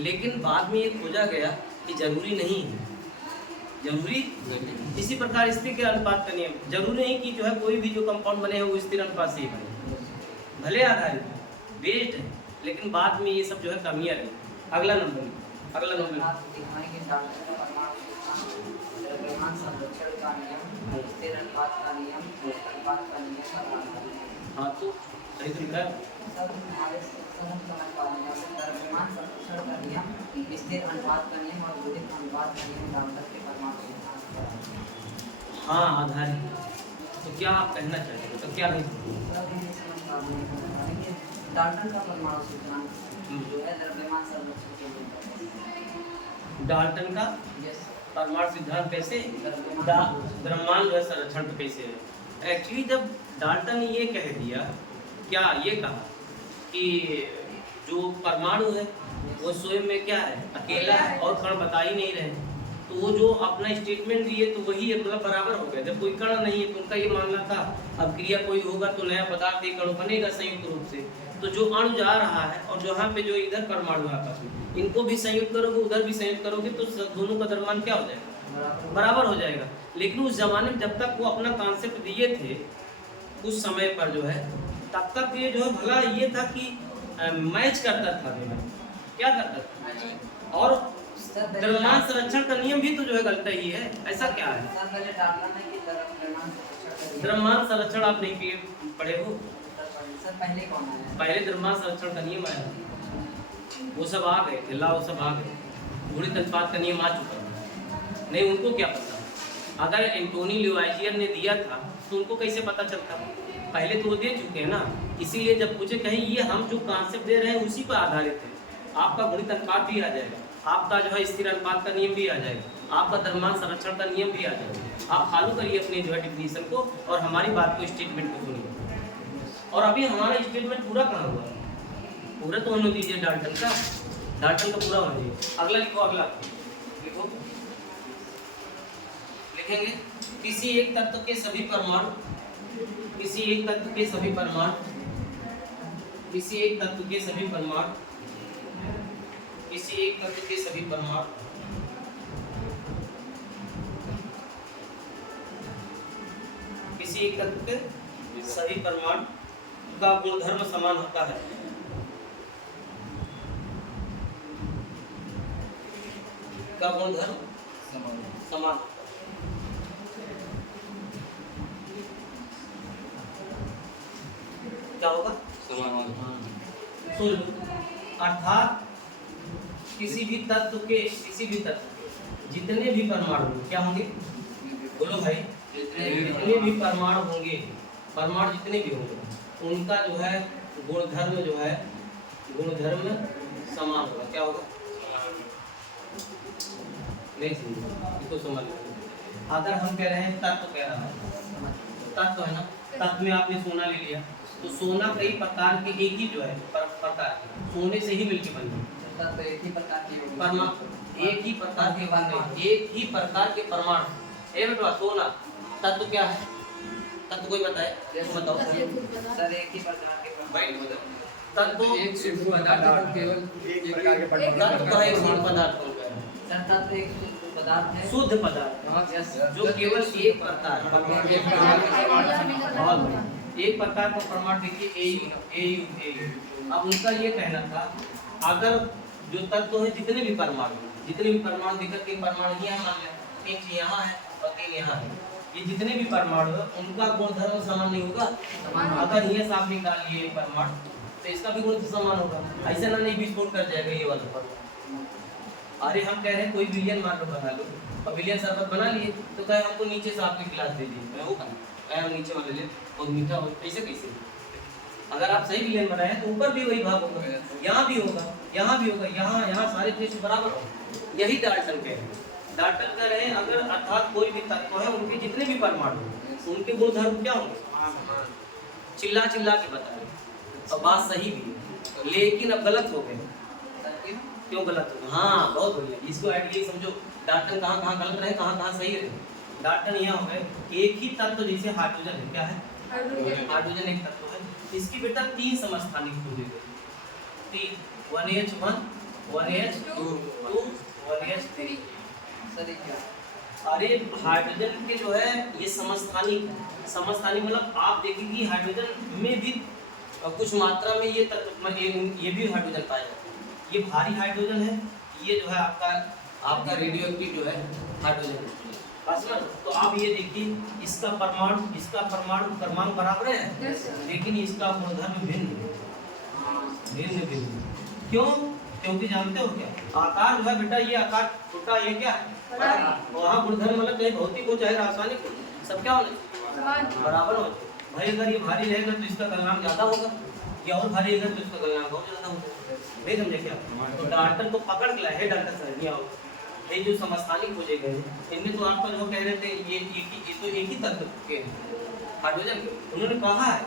लेकिन बाद में ये खोजा गया कि जरूरी नहीं है, जरूरी इसी प्रकार स्थिर के अनुपात का नियम, जरूरी नहीं कि जो है कोई भी जो कंपाउंड बने हैं वो स्थिर अनुपात से ही बने, भले आधारित बेस्ड है, लेकिन बाद में ये सब जो है कमियां रही। अगला नंबर हाँ तो सही तो लिखा है। हाँ आधारित, तो क्या आप कहना चाहते हो, तो क्या नहीं डाल्टन का परमाणु सिद्धांत जो है द्रव्यमान संरक्षण के लिए, डाल्टन का परमाणु सिद्धांत कैसे, द्रव्यमान जो है संरक्षण पे कैसे है। एक्चुअली जब डाल्टन ने ये कह दिया, क्या ये कहा कि जो परमाणु है वो स्वयं में क्या है, अकेला है और कण बता ही नहीं रहे, तो वो जो अपना स्टेटमेंट दिए तो वही मतलब बराबर हो गए। जब कोई कण नहीं है तो उनका ये मानना था अब क्रिया कोई होगा तो नया पदार्थ एक कण बनेगा संयुक्त रूप से, तो जो अणु जा रहा है और जहाँ पे जो इधर परमाणु है आपस में, इनको भी संयुक्त करोगे उधर भी संयुक्त करोगे तो दोनों का द्रव्यमान क्या हो जाएगा, बराबर हो जाएगा। लेकिन उस जमाने में जब तक वो अपना कॉन्सेप्ट दिए थे उस समय पर जो है तब तक ये जो है भला ये था कि मैच करता था, क्या करता था, और द्रव्यमान संरक्षण का नियम भी तो जो है गलत ही है, ऐसा क्या है। द्रव्यमान संरक्षण आप नहीं पढ़े हो, पहले कौन आया, पहले द्रव्यमान संरक्षण का नियम आया, वो सब आ गए थे, वो सब आ गए, गुणित अनुपात का नियम आ चुका था, नहीं उनको क्या पता। अगर एंटोनी लिवाइजियर ने दिया था तो उनको कैसे पता चलता, पहले तो वो दे चुके हैं ना, इसीलिए जब पूछे कहीं ये हम जो कॉन्सेप्ट दे रहे हैं उसी पर आधारित है, आपका गुणित अनुपात भी आ जाएगा, आपका जो है स्थिर अनुपात का नियम भी आ जाएगा, आपका द्रव्यमान संरक्षण का नियम भी आ जाएगा। आप फॉलो करिए अपने जो है डिफिनीशन को और हमारी बात को, स्टेटमेंट को सुनिए। और अभी हमारा स्टेटमेंट पूरा कहाँ हुआ, पूरा तो होने दीजिए, डाल्टन का पूरा होना चाहिए। अगला लिखो, अगला लिखो, लिखेंगे किसी एक तत्व के सभी परमाणु, किसी एक तत्व के सभी परमाणु, किसी एक तत्व के सभी परमाणु, किसी एक तत्व के सभी परमाणु एक तत्व के सभी परमाणु का गुणधर्म समान होता है। का गुणधर्म समान होता है। क्या होगा? अर्थात किसी भी तत्व के जितने भी परमाणु क्या होंगे? बोलो भाई, जितने भी परमाणु होंगे, परमाणु जितने भी होंगे, उनका जो है गुणधर्म समान होगा। क्या होगा? नहीं समझ, इसको समझ लो। अगर हम कह रहे हैं तत्व कह रहा है, तत्व है ना, तत्व में आपने सोना ले लिया, तो सोना कई प्रकार के एक ही जो है प्रकार सोने से ही मिलकर बने। तत्व एक ही प्रकार के परमाणु एक ही प्रकार के परमाणु। ये बेटा सोना तत्व क्या है? तत्व कोई बताए? बताओ सर। एक ही प्रकार के भाई तत्व एक शुद्ध पदार्थ केवल एक प्रकार के तत्व है, शुद्ध पदार्थ कौन कह रहा है? सर तत्व एक शुद्ध पदार्थ है, शुद्ध पदार्थ जो केवल एक प्रकार एक प्रकार का परमाणु। देखिए AU। अब उनका ये कहना था, अगर जो तत्व है जितने भी परमाणु दिक्कत के परमाणु यहाँ मान लें, 3 यहाँ है और 3 यहाँ है, ये जितने भी परमाणु है उनका गुणधर्म समान नहीं होगा। अगर ये साफ निकाल लिए परमाणु तो इसका भी गुण समान होगा। ऐसा ना नहीं विस्फोट कर जाएगा ये वाला परमाणु। अरे हम कह रहे हैं कोई विलियन मान लो बना लो, और विलियन शरबत बना लिए तो कहे हमको नीचे से आपके गिलास दे दीजिए, मैं वो कहे हम नीचे वाले ले और मीठा हो, कैसे? अगर आप सही विलियन बनाए तो ऊपर भी वही भाग होगा, यहाँ भी होगा, यहाँ सारे टेस्ट बराबर होंगे। यही डाल्टन कह रहे हैं। डाल्टन कह रहे हैं अगर अर्थात कोई भी तत्व है उनके जितने भी परमाणु उनके गुणधर्म क्या होंगे? चिल्ला के बता रहे, और बात सही भी है, लेकिन अब गलत हो गए। क्यों गलत हो गए? हाँ बहुत बढ़िया, इसको आइडिया समझो। डाल्टन कहाँ गलत रहे, कहाँ सही रहे। डाल्टन यह हो गए एक ही तत्व, जैसे हाइड्रोजन है, क्या है? हाइड्रोजन एक तत्व है, इसकी बेटा 3 समस्थानिक खोजे गए, 3 1H1 1H2 1H3। अरे हाइड्रोजन के जो है ये समस्थानिक मतलब आप देखेंगे हाइड्रोजन में भी कुछ मात्रा में ये तत्व ये भी हाइड्रोजन पाया जाता है। ये भारी हाइड्रोजन है, ये जो है आपका रेडियो एक्टिव जो है हाइड्रोजन। तो आप ये देखिए इसका परमाणु क्रमांक बराबर है, लेकिन इसका गुणधर्म भिन्न। क्यों? क्योंकि जानते हो क्या, आकार जो है बेटा, ये आकार छोटा, ये क्या है? वहाँ गुणधर्म मतलब चाहे भौतिक हो चाहे रासायनिक हो, सब क्या होने बराबर हो। भाई अगर ये भारी रहेगा तो इसका गलनांक ज्यादा होगा, या और भारी रहेगा तो इसका गलनांक बहुत ज्यादा होगा। नहीं समझे क्या? तो डाल्टन को पकड़ के लाए, डाल्टन सर ये जो समस्थानिक खोजे गए इनमें तो आपका जो कह रहे थे ये तो एक ही तत्व के हाइड्रोजन के, उन्होंने कहा है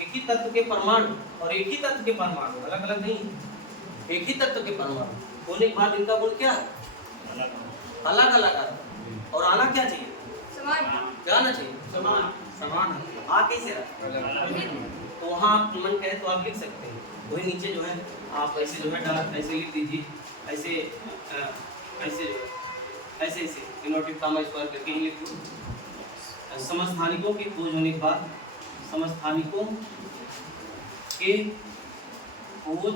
एक ही तत्व के परमाणु और एक ही तत्व के परमाणु अलग नहीं, एक ही तत्व के परमाणु होने के बाद इनका गुण क्या है? अलग आता। और आना क्या चाहिए? क्या आना चाहिए? समान। आ कैसे रहा? तो वहाँ आप मन कहे तो आप लिख सकते हैं, वही नीचे जो है आप ऐसे जो है ऐसे लिख दीजिए, ऐसे इनवर्टेड कामा स्क्वायर करके ही लिख दो। समस्थानिकों की खोज होने के बाद समस्थानिकों के खोज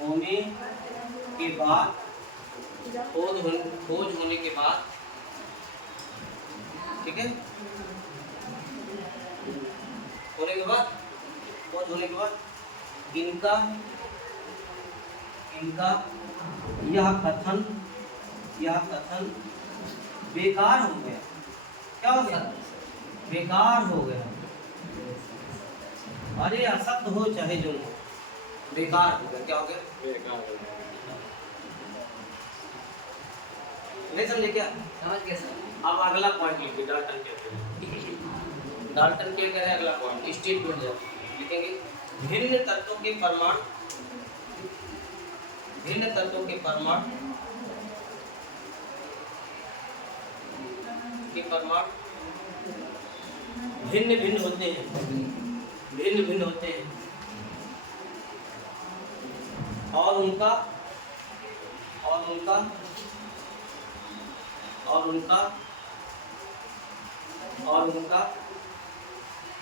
होने के बाद ठीक है, खोज होने के बाद इनका यह कथन बेकार हो गया। क्या हो गया? बेकार हो गया। अरे असत्य हो चाहे जो हो, बेकार हो गया। क्या हो गया? बेकार हो गया। नहीं समझे क्या? समझ गए सर। अब अगला पॉइंट लिखिए, डाल्टन क्या कह रहे हैं? अगला पॉइंट स्टेटमेंट लिखेंगे, भिन्न तत्वों के परमाणु भिन्न होते हैं और उनका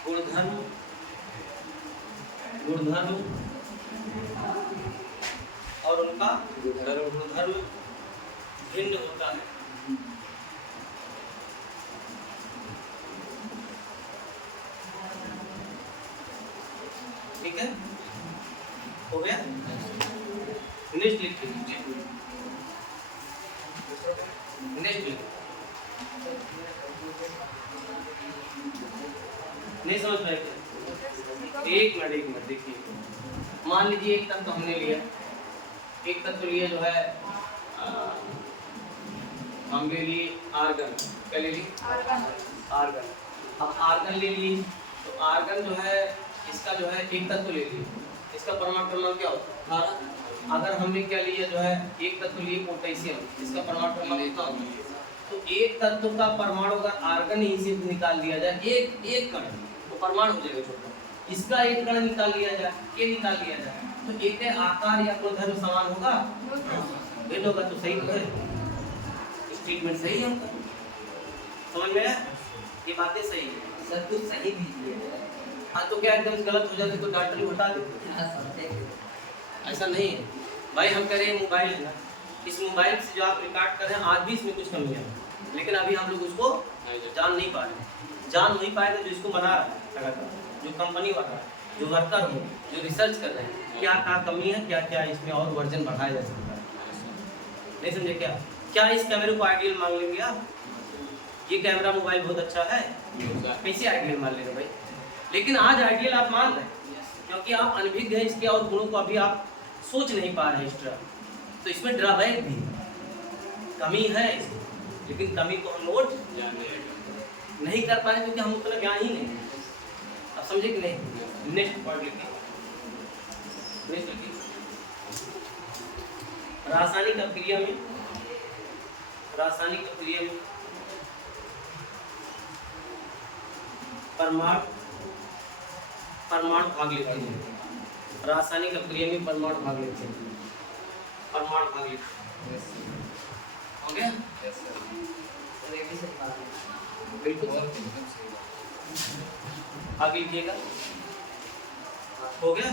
गुणधर्म गुणधर्म और उनका गुणधर्म भिन्न होता है। ठीक है, हो गया। नेक्स्ट लिख लीजिए, नेक्स्ट लिख। नहीं समझ पाए क्या? एक मिनट देखिए, मान लीजिए एक तत्व हमने लिया, एक तत्व लिया जो है हम ले लिए आर्गन। क्या ले लिए? आर्गन। अब आर्गन ले लिए तो आर्गन जो है इसका जो है एक तत्व ले लिए, इसका परमाणु क्रमांक क्या होता है? 18। अगर हमने क्या लिया जो है एक तत्व लिए पोटेशियम, इसका परमाणु क्रमांक कितना होता है? तो एक तत्व का परमाणु अगर आर्गन ही से निकाल दिया जाए, एक कण तो परमाणु हो जाएगा छोटा, इसका एक कण निकाल लिया जाए, ये निकाल लिया जाए, तो एक आकार या गुणधर्म समान होगा? भिन्न होगा। तो सही तो है, स्टेटमेंट सही है उनका। समझ में आया? ये बातें सही है। सर कुछ सही दीजिए। हाँ तो क्या एकदम गलत हो जाते तो डॉक्टर को बता देते? ऐसा नहीं है भाई। हम कह रहे हैं मोबाइल है ना, इस मोबाइल से जो आप रिकॉर्ड कर रहे हैं आज भी इसमें कुछ कमी है, लेकिन अभी हम लोग उसको जान नहीं पा रहे। जान नहीं पाएगा जो इसको बना रहा है लगातार, जो कंपनी वाला है, जो वर्कर हो, जो रिसर्च कर रहे हैं, क्या क्या कमी है, क्या क्या इसमें और वर्जन बढ़ाया जा सकता है। नहीं समझे क्या? क्या इस कैमरे को आइडियल मान लेंगे आप? ये कैमरा मोबाइल बहुत अच्छा है, कैसे आइडियल मान लेंगे भाई? लेकिन आज आइडियल आप मान रहे हैं क्योंकि आप अनभिज्ञ हैं इसके और गुणों को अभी आप सोच नहीं पा रहे हैं इस तरह। तो इसमें ड्रॉबैक भी कमी है इसमें, लेकिन कमी को हम नोट नहीं कर पाए क्योंकि हम उतना ज्ञान ही नहीं। अब समझे कि नहीं? नेक्स्ट पॉइंट लिखिए, नेक्स्ट लिखिए। रासायनिक अभिक्रिया में परमाणु भाग लेते हैं। रासायनिक अभिक्रिया में परमाणु भाग लेते हैं। परमाणु भाग लेते हैं। हो गया? बिल्कुल आगे लिखिएगा। हो गया?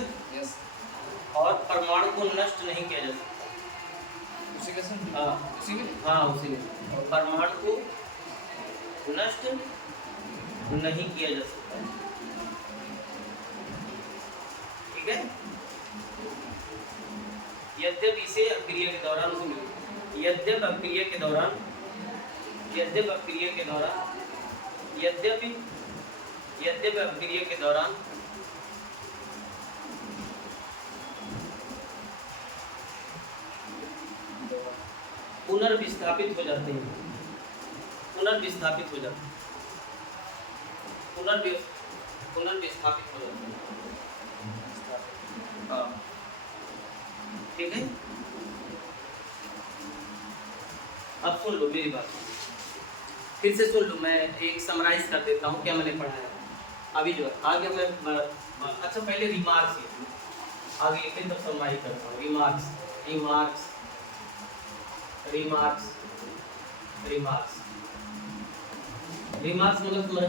और परमाणु को नष्ट नहीं किया जा सकता। उसी के साथ? हाँ उसी में परमाणु को नष्ट नहीं किया जा सकता। ठीक है? यद्यपि इसे अभिक्रिया के दौरान यद्यपि अभिक्रिया के दौरान पुनर्विस्थापित हो जाते हैं। हाँ ठीक है। अब सुन लो मेरी बात, फिर से सुन लो। मैं एक समराइज कर देता हूँ क्या मैंने पढ़ाया अभी जो है। आगे मैं अच्छा पहले रिमार्क्स आगे फिर तब समराइज करता हूँ। रिमार्क्स मतलब समझ लो।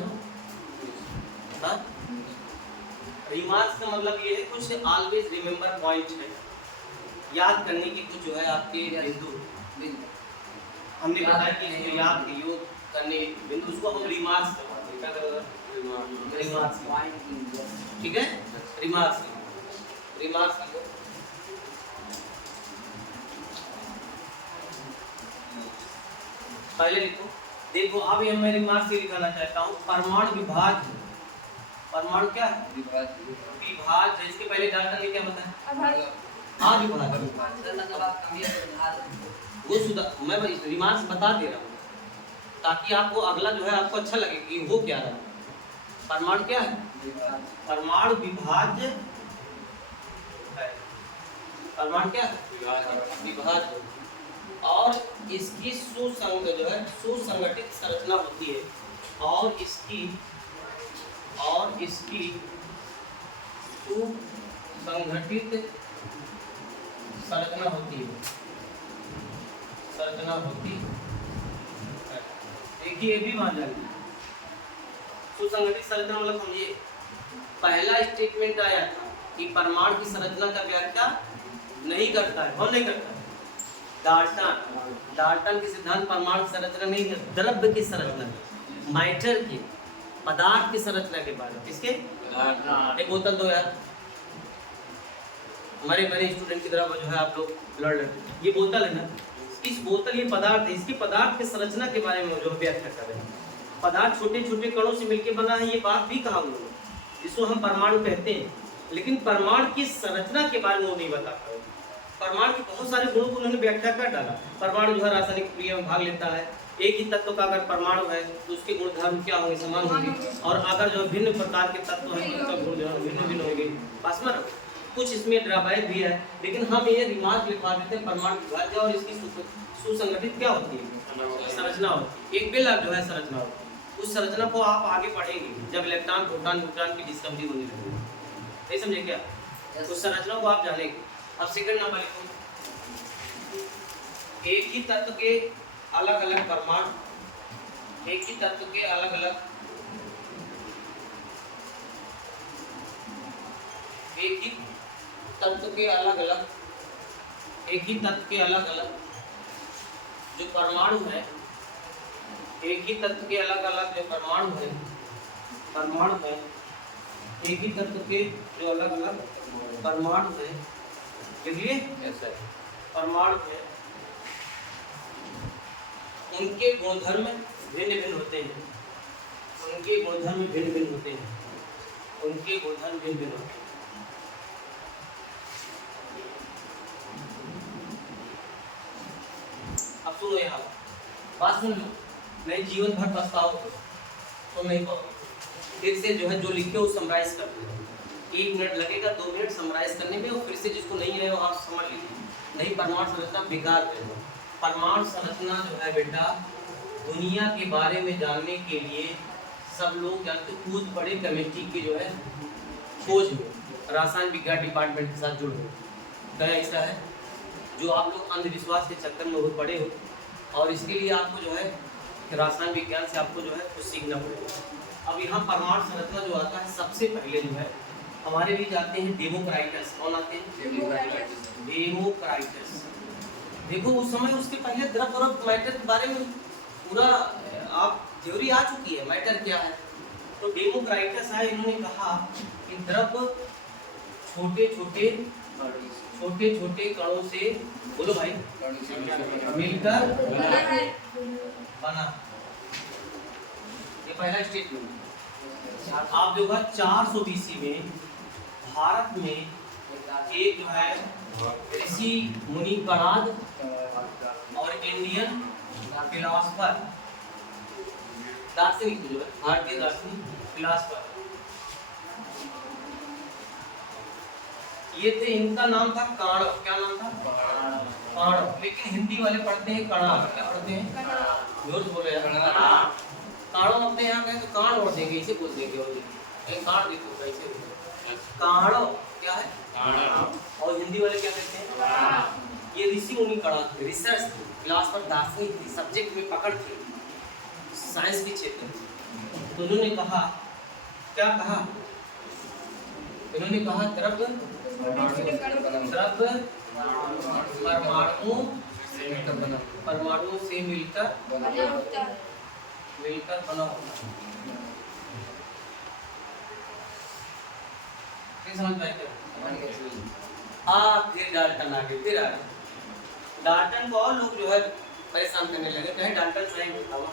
रिमार्क्स का मतलब ये है कुछ ऑलवेज रिमेम्बर पॉइंट है, याद करने की कुछ जो है आपके बिंदु। हमने बताया कि इसको याद योग करने बिंदु, उसको हम रिमार्क्स कहते हैं। क्या करेगा? Remarks point. ठीक है, रिमार्क्स की पहले देखो अब ये मैं रिमार्क्स से दिखाना चाहता हूँ। परमाणु विभाज्य, परमाणु क्या है? विभाज्य। इसके पहले डॉक्टर ने क्या बताया? हाँ विभाज्य। वो सुधार मैं रिमार्क्स बता दे रहा हूँ ताकि आपको अगला जो है आपको अच्छा लगे कि हो क्या रहा है। परमाणु क्या है? परमाणु विभाज्य है। परमाणु क्या है? विभाज्य। और इसकी सुसंगठित संरचना होती है और इसकी सुसंगठित संरचना होती है। देखिए ये भी मान जाएगी। सुसंगठित संरचना मतलब समझिए पहला स्टेटमेंट आया था कि परमाणु की संरचना का व्याख्या नहीं करता है। कौन नहीं करता है? डाल्टन के सिद्धांत परमाणु की संरचना नहीं करता, द्रव्य की संरचना, मैटर की, पदार्थ की संरचना के बारे में। किसके? एक बोतल दो यार, हमारे बड़े स्टूडेंट की तरफ जो है आप लोग लड़ रहे हैं। ये बोतल है ना, इस बोतल, ये पदार्थ है, इसके पदार्थ की संरचना के बारे में जो व्याख्या कर रहे हैं। पदार्थ छोटे छोटे कणों से मिलकर बना है, ये बात भी कहा उन्होंने, इसको हम परमाणु कहते हैं, लेकिन परमाणु की संरचना के बारे में वो नहीं बताता है। परमाणु के बहुत सारे गुणों को उन्होंने व्याख्या कर डाला। परमाणु जो है रासायनिक क्रिया में भाग लेता है। एक ही तत्व का अगर परमाणु है तो उसके गुणधर्म क्या होंगे? समान होंगे। और अगर जो भिन्न प्रकार के तत्व हैं तो उनका गुण जो है भिन्न भिन्न होंगे। पास में कुछ इसमें ड्राबैक भी है, लेकिन हम ये रिमार्क लिखवा देते हैं परमाणु विभाज्य और इसकी सुसंगठित क्या होती है? संरचना होती है। एक बेल जो है संरचना होती है, उस संरचना को आप आगे पढ़ेंगे जब इलेक्ट्रॉन प्रोटॉन न्यूट्रॉन की डिस्कवरी होने लगेगी। नहीं समझे क्या? उस संरचना को आप जानेंगे। अब सेकंड नंबर लिखो, एक ही तत्व के अलग अलग परमाणु, एक ही तत्व के अलग अलग, एक ही तत्व के अलग अलग, एक ही तत्व के अलग अलग जो परमाणु है, एक ही तत्व के अलग अलग जो परमाणु है, परमाणु है, एक ही तत्व के जो अलग अलग परमाणु है, देखिए परमाणु है, उनके गुणधर्म भिन्न भिन्न होते हैं, उनके गुणधर्म भिन्न भिन्न होते हैं, उनके गुणधर्म भिन्न भिन्न होते हैं। अब सुनो यहाँ बात सुन लो, नहीं जीवन भर पछताओगे तो नहीं पाओगे। फिर से जो है जो लिखे वो समराइज कर दो, 1 मिनट लगेगा, 2 मिनट समराइज करने में, और फिर से जिसको नहीं है वो आप समझ लीजिए। नहीं, परमाणु संरचना बेकार है। परमाणु संरचना जो है बेटा, दुनिया के बारे में जानने के लिए सब लोग जानते कूद पड़े केमिस्ट्री की जो है खोज में, रसायन विज्ञान डिपार्टमेंट के साथ जुड़े। क्या ऐसा है जो आप लोग अंधविश्वास के चक्कर में बहुत पड़े हो, और इसके लिए आपको जो है रसायन विज्ञान से आपको जो है कुछ सीखना पड़ेगा। अब यहाँ परमाणु संरचना जो आता है, सबसे पहले जो है हमारे बीच आते हैं डेमोक्राइटस। कौन आते हैं? डेमोक्राइटस। देखो उस समय उसके पहले द्रव्य और मैटर के बारे में पूरा आप थ्योरी आ चुकी है, मैटर क्या है। तो डेमोक्राइटस है, इन्होंने कहा कि द्रव्य छोटे छोटे कणों से, बोलो भाई, मिलकर बना। ये पहला स्टेटमेंट। आप जो है 400 BC में भारत में एक जो है ऋषि मुनि कणाद और इंडियन फिलोसफर, दार्शनिक जो है भारतीय दार्शनिक फिलोसफर, ये थे। इनका नाम था काणव। क्या नाम था? काणव। लेकिन हिंदी वाले पढ़ते हैं कणाव। क्या पढ़ते हैं? जोर से बोलो यार। काणव अपने यहाँ कहें तो काण और देंगे, इसे बोल देंगे। और एक काण देखो कैसे काणव क्या है? और हिंदी वाले क्या कहते हैं? ये ऋषि मुनि कणाद, रिसर्च फिलोसफर, दार्शनिक थी, सब्जेक्ट में पकड़ थी, साइंस के क्षेत्र में। तो उन्होंने कहा, क्या कहा? इन्होंने कहा द्रव्य परमाणु से मिलकर बना होता है। समझ पाए क्या? फिर डाल्टन आ गए। फिर आ गए डाल्टन को, और लोग जो है परेशान करने लगे, कहे डाल्टन सही होता हुआ,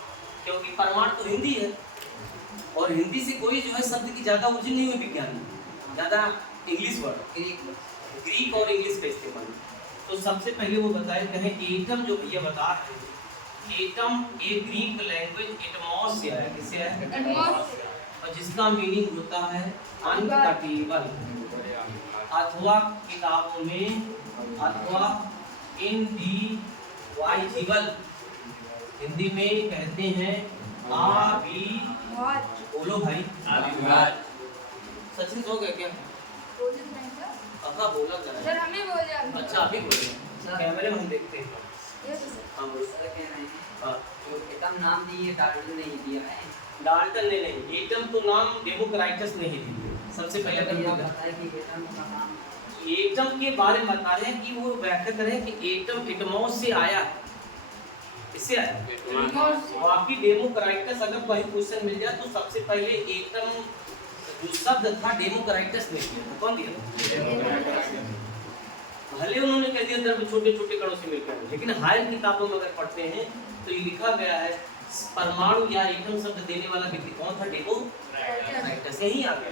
क्योंकि परमाणु तो हिंदी है, और हिंदी से कोई जो है शब्द की ज्यादा उलझन नहीं हुई विज्ञान में, ज्यादा इंग्लिश वर्ड, ग्रीक और इंग्लिश का इस्तेमाल। तो सबसे पहले वो बताए, कहे एटम जो भैया बता रहे हैं, एटम एक ग्रीक लैंग्वेज एटमॉस से आया। किससे आया? और जिसका मीनिंग होता है अनकटेबल, अथवा किताबों में, अथवा इनडिवाइजिबल, हिंदी में कहते हैं बोलो भाई, सचिन सो गए क्या? बोला सर हमें बोले। अच्छा अभी बोले, कैमरे में हम देखते हैं। सर कह रहे हैं जो एटम नाम दिए डाल्टन ने दिया है, डाल्टन ने नहीं, एटम तो नाम डेमोक्राइटस ने ही दी। सबसे पहले यह तो बताया कि एटम का नाम एटम के बारे में बता रहे हैं कि वो व्याख्या करें कि एटम एटमॉस से आया है। इससे आया। बाकी डेमोक्राइटस अगर कहीं क्वेश्चन मिल जाए तो सबसे पहले एटम जो शब्द था डेमोक्राइटस ने दिया था। कौन दिया? भले उन्होंने कह दिया द्रव्य छोटे छोटे कणों से मिलकर, लेकिन हायर किताबों में अगर पढ़ते हैं तो ये लिखा गया है परमाणु या एटम शब्द देने वाला व्यक्ति कौन था? डेमोक्राइटस से ही आ गया।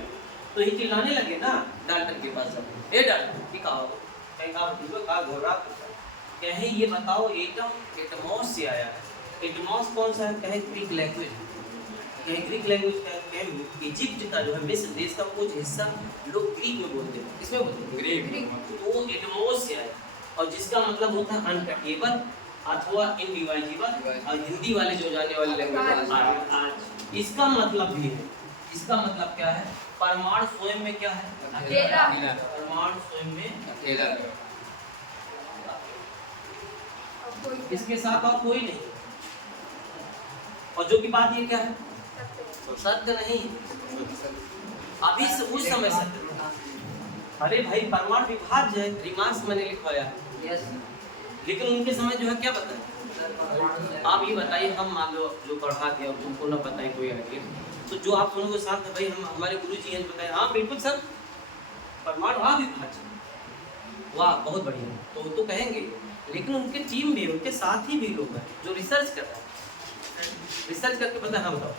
तो ये चिल्लाने लगे ना डाल्टन के पास सब, ए डाल्टन की कहा कहीं कहा घबरा कहे ये बताओ एटम एटमॉस से आया है। एटमॉस कौन सा है? कहे ग्रीक लैंग्वेज, कहे ग्रीक लैंग्वेज का, कहे इजिप्ट का जो है मिस्र देश का कुछ हिस्सा लोग ग्रीक में बोलते हैं। किसमें बोलते हैं? ग्रीक। तो वो एटमॉस से आया और जिसका मतलब होता है अनकटेबल अथवा इनडिवाइजिबल, और हिंदी वाले जो जाने वाले लैंग्वेज आज इसका मतलब भी है। इसका मतलब क्या है? परमाणु स्वयं में क्या है? अकेला। परमाणु स्वयं में अकेला। इसके साथ और कोई नहीं। और जो की बात ये क्या है? सत्य नहीं। अभी से उस समय सत्य था। अरे भाई परमाणु विभाज्य है, रिमार्क्स मैंने लिखवाया, यस लेकिन उनके समय जो है क्या बताए? आप ये बताइए, हम मान लो जो पढ़ा के और तुमको न बताए कोई आगे, तो जो आप सुनोगे साथ में भाई हम हमारे गुरु जी हैं बताए, हाँ बिल्कुल सर परमाणु हाँ विभाज्य, वाह बहुत बढ़िया, तो वो तो कहेंगे। लेकिन उनके टीम भी, उनके साथ ही भी लोग हैं जो रिसर्च कर रहे हैं, रिसर्च करके पता है। हाँ बताओ।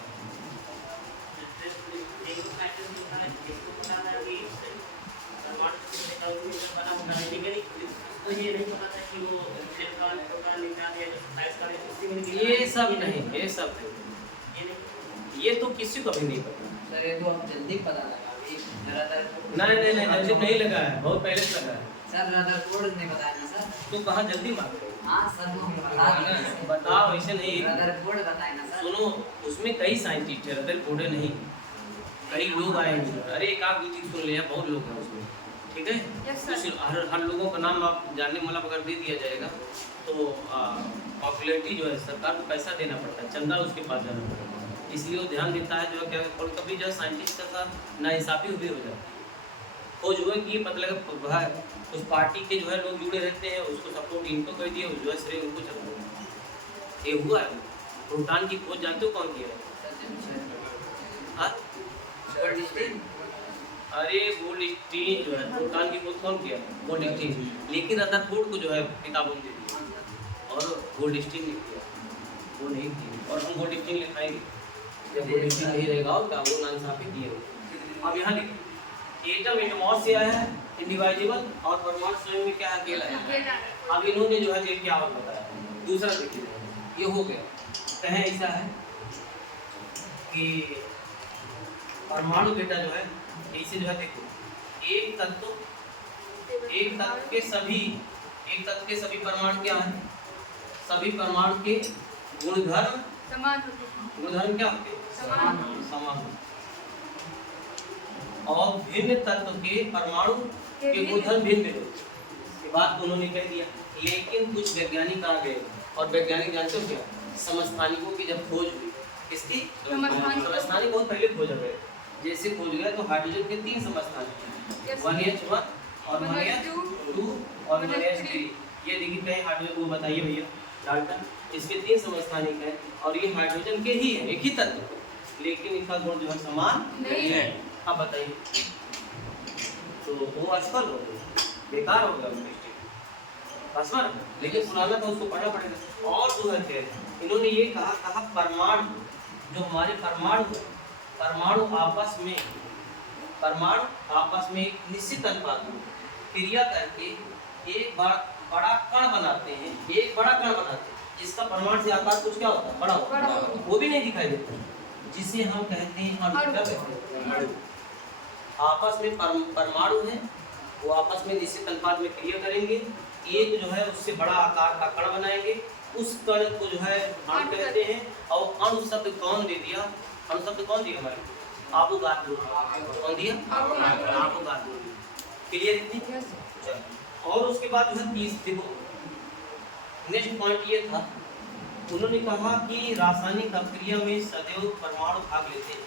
ये सब नहीं, ये सब नहीं, ये तो किसी को भी नहीं पता। सर ये तो अब जल्दी पता लगा, अभी रदरफोर्ड नहीं जल्दी नहीं लगा है, बहुत पहले से लगा है। सर रदरफोर्ड ने बताया ना सर। तो कहाँ जल्दी मार रहे हो? हाँ सर वो बता दिया। बताओ, ऐसे नहीं। रदरफोर्ड बताया ना सर। सुनो, उसमें कई साइंटिस्ट है, रदरफोर्ड नहीं, कई लोग आए हैं। अरे एक आध चीज सुन लिया, बहुत लोग हैं उसमें, ठीक है। Yes, sir. कुछ हर लोगों का नाम आप जानने मतलब अगर दे दिया जाएगा तो पॉपुलरिटी जो है सरकार को पैसा देना पड़ता है, चंदा उसके पास जाना पड़ता है, इसलिए वो ध्यान देता है जो है क्या। और कभी जो है साइंटिस्ट के साथ नाइंसाफी भी हो जाती है। खोज हुआ कि ये पता लगा उस पार्टी के जो है लोग जुड़े रहते हैं, उसको सपोर्ट इनको कर दिया, जो है श्रेय उनको चल रहा। ये हुआ है। भूटान की खोज जानते हो कौन किया है? हाँ? अरे गोल्डस्टीन जो है, भूटान की खोज कौन किया? गोल्डस्टीन। लेकिन रदरफोर्ड को जो है किताबों में दे दिया और गोल्डस्टीन ने किया, वो नहीं किया। और हम गोल्डस्टीन लिखाएंगे, जब गोल्डस्टीन नहीं रहेगा और क्या वो नाइंसाफी किए। अब यहाँ देखिए, एटम एटमॉस से आया है, इंडिवाइजिबल, और परमाणु स्वयं में क्या है? अकेला है। अब इन्होंने जो है क्या और बताया। दूसरा देखिए, ये हो गया, कहें ऐसा है कि परमाणु बेटा जो है इसे जो है देखो, एक तत्व के सभी परमाणु क्या है? सभी परमाणु के गुणधर्म समान होते हैं। गुणधर्म क्या होते हैं? समान। और भिन्न तत्व के परमाणु के गुणधर्म भिन्न भिन्न होते हैं। ये बात तो उन्होंने कह दिया, लेकिन कुछ वैज्ञानिक आ गए, और वैज्ञानिक जानते हो क्या? समस्थानिकों की जब खोज हुई, किसकी? समस्थानिक बहुत पहले खोज गए। जैसे खोज गया तो हाइड्रोजन के 3 समस्थानिक, 1H1 और 1H2 और 1H3। ये देखिए कहीं हाइड्रोजन को बताइए भैया डाल्टन, इसके 3 समस्थानिक हैं और ये हाइड्रोजन के ही है, एक ही तत्व, लेकिन इनका गुण जो है समान नहीं है। अब बताइए, तो वो असफल हो गया, बेकार हो गया असफल। लेकिन पुराना तो उसको पढ़ना पड़ेगा। और जो है इन्होंने ये कहा परमाणु, जो हमारे परमाणु आपस में एक निश्चित अनुपात में क्रिया करके एक बड़ा कण बनाते हैं, जिसका परमाणु से आकार कुछ क्या होता है? बड़ा होता है। वो भी नहीं दिखाई देता, जिसे हम कहते हैं अणु। आपस में परमाणु है, वो आपस में निश्चित अनुपात में क्रिया करेंगे, एक जो है उससे बड़ा आकार का कण बनाएंगे, उस कण को जो है अणु कहते हैं। और अणु शब्द कौन दे दिया? अणु शब्द कौन दिया हमारे? अवोगाद्रो। कौन दिया? अवोगाद्रो। क्लियर इतनी? और उसके बाद जो है 30 देखो, नेक्स्ट पॉइंट ये था उन्होंने कहा कि रासायनिक अपक्रिया में सदैव परमाणु भाग लेते हैं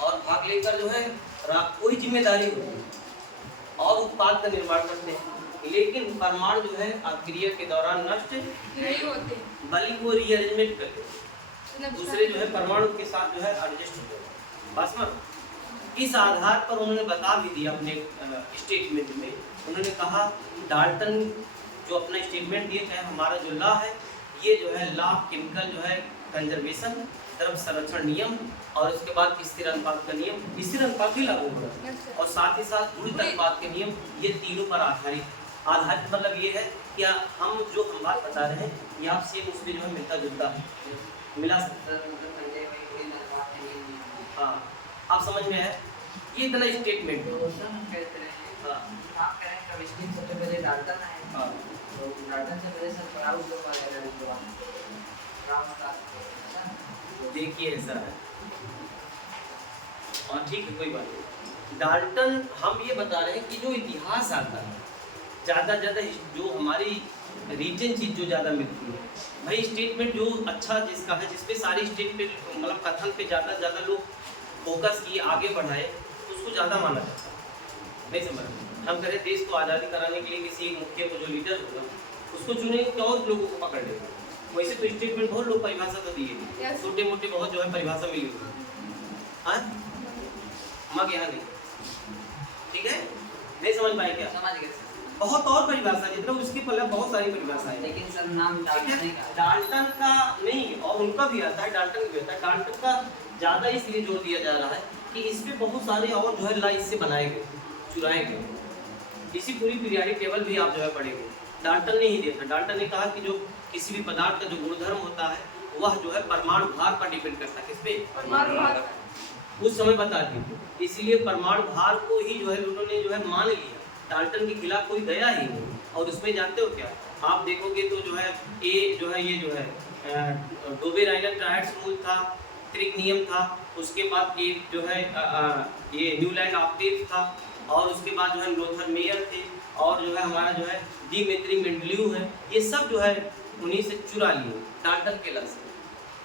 और भाग लेकर जो है कोई जिम्मेदारी होती है और उत्पाद का निर्माण करते हैं, लेकिन परमाणु जो है अपक्रिया के दौरान नष्ट नहीं होते, बल्कि वो रीअरेंजमेंट करते हैं, दूसरे जो है परमाणु के साथ जो है एडजस्ट होते हैं। बस ना इस आधार पर उन्होंने बता भी दिया अपने स्टेटमेंट में। उन्होंने कहा डाल्टन जो अपना स्टेटमेंट दिए थे, हमारा जो लॉ है ये जो है लॉ केमिकल जो है कंजर्वेशन, द्रव्य संरक्षण नियम और उसके बाद स्थिर अनुपात का नियम, स्थिर अनुपात भी लागू होगा और साथ ही साथ गुणित अनुपात के नियम, ये तीनों पर आधारित मतलब ये है कि हम जो हम बात बता रहे हैं ये आप सेम उसमें जो है मिलता जुलता है, मिला सकता है। हाँ आप समझ में है, ये इतना स्टेटमेंट है। हाँ आप कह रहे हैं केमिस्ट्री सबसे पहले डाल्टन है, हाँ तो डाल्टन से पहले सर पराउस लोग वाले देखिए ऐसा है और ठीक है कोई बात नहीं। डाल्टन हम ये बता रहे हैं कि जो इतिहास आता है ज़्यादा जो हमारी रीजन चीज़ जो ज़्यादा मिलती है भाई, स्टेटमेंट जो अच्छा जिसका है, जिसपे सारी स्टेटमेंट मतलब कथन पे ज़्यादा लोग फोकस किए, आगे बढ़ाए, तो उसको ज़्यादा माना जाता है। नहीं समझ हम करें देश को आज़ादी कराने के लिए किसी मुख्य को जो लीडर होगा उसको चुनेंगे तो और लोगों को पकड़ लेगा। वैसे तो स्टेटमेंट बहुत लोग परिभाषा तो दिए, छोटे मोटे बहुत जो है परिभाषा मिली होगी। हाँ मग यहाँ नहीं, ठीक है नहीं समझ पाए क्या? समझ गए सर। बहुत और परिभाषा जितना उसके पहले बहुत सारी परिभाषा है, लेकिन सर नाम डाल्टन का डाल्टन का नहीं और उनका भी आता है, डाल्टन भी आता है। डाल्टन का ज़्यादा इसलिए जोर दिया जा रहा है कि इस पे बहुत सारे और जो है ला इससे बनाए गए, चुराए गए। इसी पूरी पीरियाडिक टेबल भी आप जो है पढ़ेंगे। डाल्टन ने ही दिया था। डाल्टन ने कहा कि जो किसी भी पदार्थ का जो गुणधर्म होता है वह जो है परमाणु भार पर डिपेंड करता है। किस पे? परमाणु भार। उस समय बता दी, इसलिए परमाणु भार को ही जो है उन्होंने जो है मान लिया। डाल्टन के खिलाफ कोई गया ही नहीं। और उसमें जानते हो क्या, आप देखोगे तो जो है ये जो है डोबे-राइनर ट्रायड्स रूल था, त्रिक नियम था, उसके बाद एक जो है ये न्यूलैंड ऑक्टेव था, और उसके बाद जो है लोथर मेयर थे, और जो है हमारा जो है डिमित्री मेंडलीव है। ये सब जो है उन्हीं से चुरा लिए डाल्टन के लफ्ज़,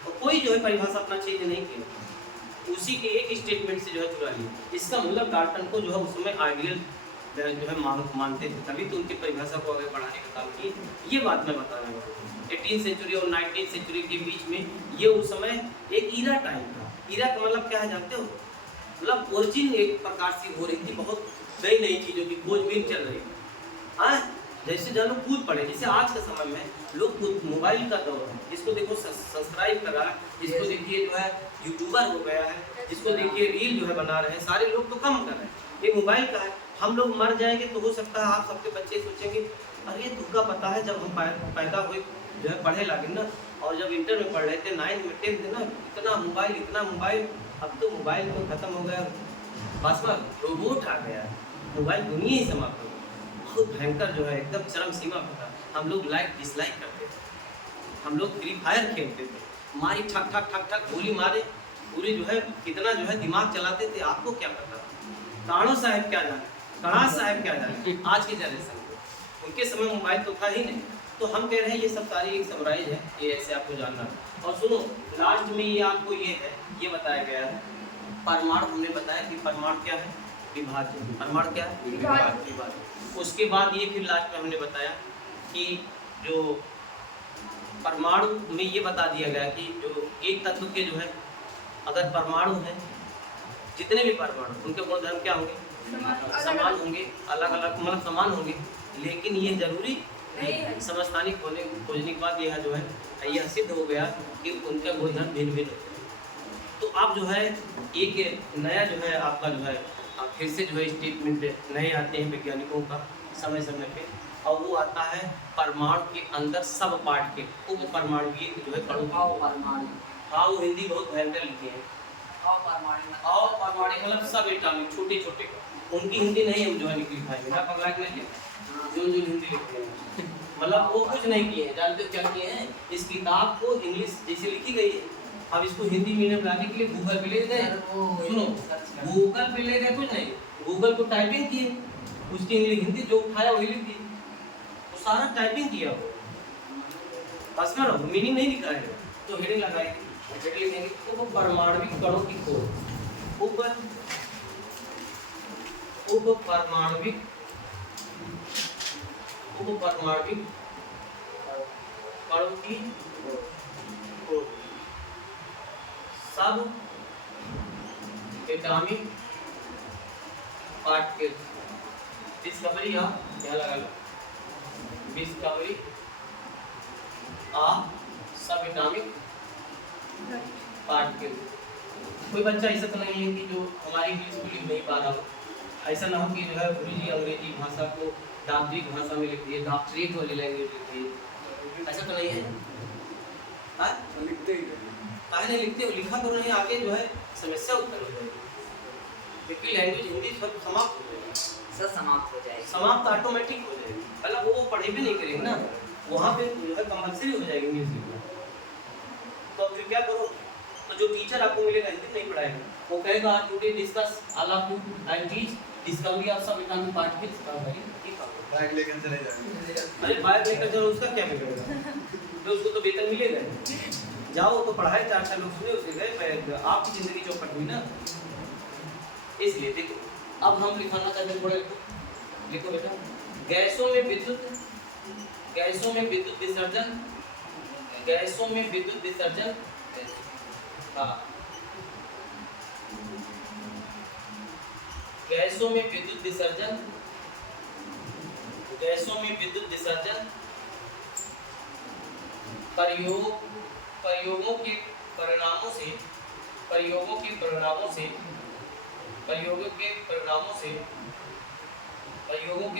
और कोई जो है परिभाषा अपना चेंज नहीं किया, उसी के एक स्टेटमेंट से जो है चुरा लिए। इसका मतलब डाल्टन को जो है उसमें आइडियल जो है मानते थे, तभी तो उनकी परिभाषा को आगे बढ़ाने का काम किए। ये बात मैं बता रहा हूँ। 18वीं सेंचुरी और 19वीं सेंचुरी के बीच में ये उस समय एक ईरा टाइम था। ईरा का मतलब क्या है जानते हो? मतलब ओरिजिन एक प्रकार से हो रही थी, बहुत नई नई चीज़ों की खोजबीन चल रही थी। हाँ जैसे जानो कूद पड़े, जैसे आज के समय में लोग मोबाइल का दौर है, जिसको देखो सब्सक्राइब कर रहा है, जिसको देखिए जो है यूट्यूबर हो गया है, जिसको देखिए रील जो है बना रहे हैं, सारे लोग तो कम कर रहे हैं। ये मोबाइल का है। हम लोग मर जाएंगे तो हो सकता है आप सबके बच्चे सोचेंगे अरे तुमका पता है जब हम पैदा हुए जो है पढ़े लगे ना, और जब इंटर में पढ़ रहे थे 9th में 10th में ना, इतना मोबाइल, अब तो मोबाइल तो खत्म हो गया, बस में रोबोट आ गया, मोबाइल दुनिया ही समाप्त हो गई। बहुत भयंकर जो है एकदम चरम सीमा पर था। हम लोग लाइक डिसलाइक करते थे, हम लोग फ्री फायर खेलते थे, मारी ठक ठक ठक ठक गोली मारे, पूरी जो है कितना जो है दिमाग चलाते थे। आपको क्या पता, काणो साहब क्या जाने, कणास साहब क्या जाने आज की जनरेशन को, उनके समय मोबाइल तो था ही नहीं। तो हम कह रहे हैं ये सब सारी एक समराइज है, ये ऐसे आपको जानना है। और सुनो लास्ट में ये आपको ये है, ये बताया गया है परमाणु। हमने बताया कि परमाणु क्या है, विभाज्य। परमाणु क्या है, विभाज्य। उसके बाद ये फिर लास्ट में हमने बताया कि जो परमाणु में ये बता दिया गया कि जो एक तत्व के जो है अगर परमाणु है, जितने भी परमाणु उनके गुणधर्म क्या होंगे, समान होंगे, अलग अलग मतलब समान होंगे, लेकिन ये जरूरी नहीं। समस्थानिक खोजने के बाद यह जो है यह सिद्ध हो गया कि उनका गुणधर्म भिन्न भिन्न होते हैं। तो आप जो है एक नया जो है आपका जो है फिर से जो है स्टेटमेंट नए आते हैं वैज्ञानिकों का समय समय पे, और वो आता है परमाणु के अंदर सब पार्ट के उप परमाणुकीय जो है परमाणु। हाँ वो हिंदी बहुत भयंकर लिखे हैं। परमाणु मतलब सब एटॉमिक छोटे छोटे, उनकी हिंदी नहीं हम जो है लिख पाएंगे ना, पगला के नहीं जो हिंदी लिखते हैं, मतलब वो कुछ नहीं किए हैं। जानते हो क्या किए हैं, इस किताब को इंग्लिश जैसे लिखी गई है, अब इसको हिंदी मीडियम लाने के लिए गूगल पे ले गए। सुनो गूगल पे ले गए, कुछ नहीं, गूगल को टाइपिंग किए, उसकी इंग्लिश हिंदी जो उठाया वही लिख दी, तो सारा टाइपिंग किया वो। बस में रहो, मीनिंग नहीं लिखा है तो हेडिंग लगाएंगे, हेडिंग लिखेंगे उप परमाणविक कणों की खोज, उप परमाणविक कणों की खोज, सब एटॉमिक पार्टिकल्स, डिस्कवरी ऑफ, क्या लगा लो, डिस्कवरी ऑफ सब एटॉमिक पार्टिकल। कोई बच्चा ऐसा तो नहीं है कि जो हमारी इंग्लिश को लिख नहीं पा रहा हो, ऐसा ना हो कि जो है गुरु जी अंग्रेजी भाषा को दाप्तरिक भाषा में लिख दिए, दाप्तरिक वाली लैंग्वेज लिख दिए, ऐसा तो नहीं है। हाँ लिखते ही काहे नहीं लिखते हो, लिखा तो नहीं, आगे जो है समस्या उत्तर हो जाएगी, क्योंकि लैंग्वेज हिंदी सब समाप्त हो जाएगी, सब समाप्त हो जाएगी, समाप्त ऑटोमेटिक हो जाएगी, मतलब वो पढ़े भी नहीं करेंगे ना, वहाँ पे जो है कंपल्सरी हो जाएगी इंग्लिश लिखना। तो फिर क्या करो, तो जो टीचर आपको मिलेगा हिंदी नहीं पढ़ाएगा, वो कहेगा today discuss all of you and teach discovery of सब एटॉमिक पार्टिकल्स का भाई ठीक है, बैग लेकर चले जाएंगे। अरे बाहर लेकर चलो उसका क्या बिगड़ेगा, तो उसको तो वेतन मिलेगा, जाओ तो पढ़ाए, 4 लोग सुने उसे गए, आपकी जिंदगी चौपट हुई ना। इसलिए देखो अब हम लिखाना चाहते हैं, थोड़ा लिखो बेटा, गैसों में विद्युत विसर्जन, गैसों में विद्युत विसर्जन, हाँ गैसों में विद्युत विसर्जन, गैसों में विद्युत विसर्जन प्रयोगों के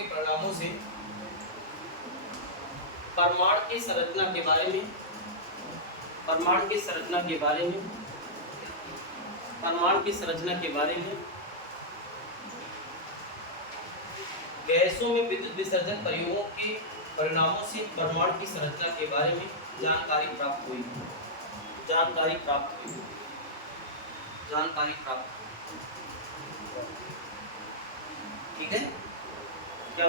परिणामों से परमाणु की संरचना के बारे में, परमाणु की संरचना के बारे में गैसों में विद्युत विसर्जन प्रयोगों के परिणामों से परमाणु की संरचना के बारे में जानकारी प्राप्त हुई। ठीक है, क्या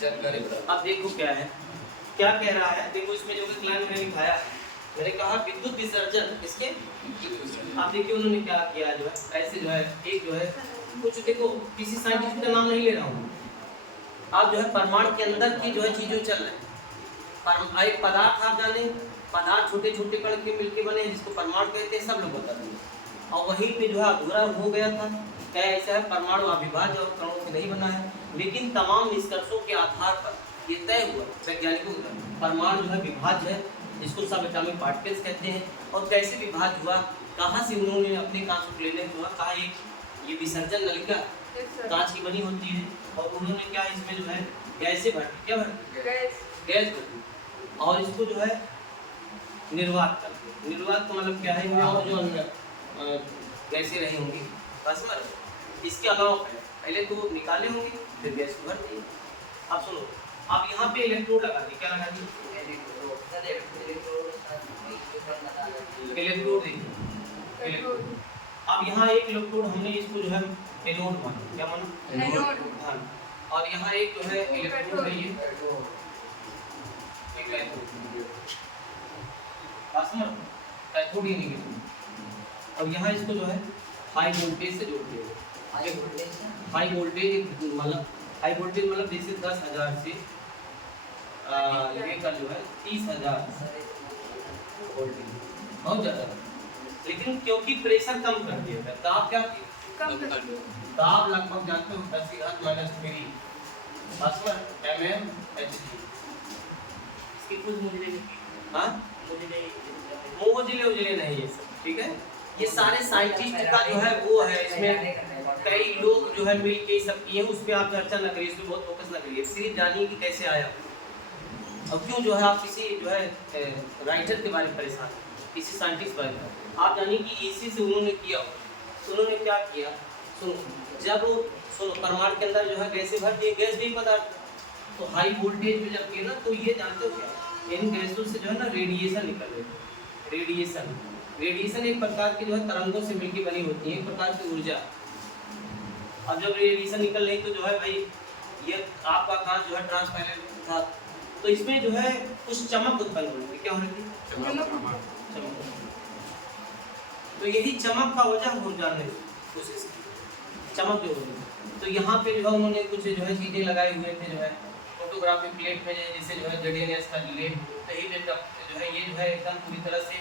जानकारी प्राप्त। अब देखो क्या है, क्या कह रहा है, देखो इसमें जो लाइन मैंने लिखाया है, मैंने कहा विद्युत विसर्जन, इसके आप देखिए उन्होंने क्या किया, जो है ऐसे जो है एक जो है कुछ, देखो किसी साइंटिस्ट का नाम नहीं ले रहा हूँ, आप जो है परमाणु के अंदर की जो है चीजें चल रहे हैं, एक पदार्थ आप जाने, पदार्थ छोटे छोटे कण के मिलके बने हैं जिसको परमाणु कहते हैं, सब लोग बताते हैं, और वहीं पे जो है अधूरा हो गया था, क्या ऐसा है परमाणु अविभाज्य और कणों से नहीं बना है, लेकिन तमाम निष्कर्षों के आधार पर ये तय हुआ वैज्ञानिकों का परमाणु जो है विभाज्य है, जिसको सब एटॉमिक पार्टिकल्स कहते हैं। और कैसे विभाज्य हुआ, कहाँ से उन्होंने अपने कांच को लेने हुआ, कहा ये विसर्जन नलिका कांच की बनी होती है, और उन्होंने क्या इसमें जो है गैसें भरती, क्या भरती, गैस भरती, और इसको जो है निर्वात करते, निर्वात का मतलब क्या है, और जो गैसें रही होंगी बस में, इसके अलावा पहले तो निकाले होंगे फिर गैस को भर दिए। अब सुनो, आप यहाँ पे इलेक्ट्रोड लगा दी, क्या लगा दी, इलेक्ट्रोड देखिए, अब यहाँ एक इलेक्ट्रोड हमने इसको जो है एनोड माना, क्या माना, एनोड, हाँ, और यहाँ एक जो है इलेक्ट्रोड है ये एक कैथोड, बस में कैथोड ही नहीं, अब यहाँ इसको जो है हाई वोल्टेज से जोड़ते हैं, हाई वोल्टेज मतलब जैसे 10,000 से लेकर जो है 30,000 वोल्टेज, बहुत ज़्यादा, लेकिन क्योंकि प्रेशर कम कर दिया था, दाब क्या थी, दाब लगभग जानते हो 10⁻³ बस में mmHg, इसकी कुछ मुझे नहीं, हाँ मुझे नहीं, मुझे नहीं ये सब, ठीक है, ये सारे साइंटिस्ट का जो है वो है, इसमें कई लोग जो है मिल के सब किए, उस पर आप चर्चा न करिए, इसमें बहुत फोकस न करिए, सिर्फ जानिए कि कैसे आया और क्यों जो है आप किसी जो है राइटर के बारे में परेशान हैं, किसी साइंटिस्ट बारे में आप जानिए कि इसी से उन्होंने किया, उन्होंने क्या किया, सुनो, जब सुनो परमाणु के अंदर जो है गैसें भर दिए, गैस भी पदार्थ, तो हाई वोल्टेज में जब किया ना, तो ये जानते हो क्या, इन गैसों से जो है ना रेडिएशन निकल रही है, रेडिएशन एक प्रकार की जो है तरंगों से मिलकर बनी होती है, एक प्रकार की ऊर्जा। अब जब रेडिएशन निकल रही तो जो है भाई ये आपका कांच जो है ट्रांसपेरेंट था, तो इसमें जो है कुछ चमक उत्पन्न होगी। क्या हो रही है? चमक। तो यही चमक का वजह हम जानने की कोशिश की, चमक जो होगी। तो यहाँ पे जो है उन्होंने कुछ जो है चीज़ें लगाई हुए थे जो है फोटोग्राफी प्लेट में, जैसे जो है जेडीएनएस का लेड, तो ये जो है ये जो है एकदम पूरी तरह से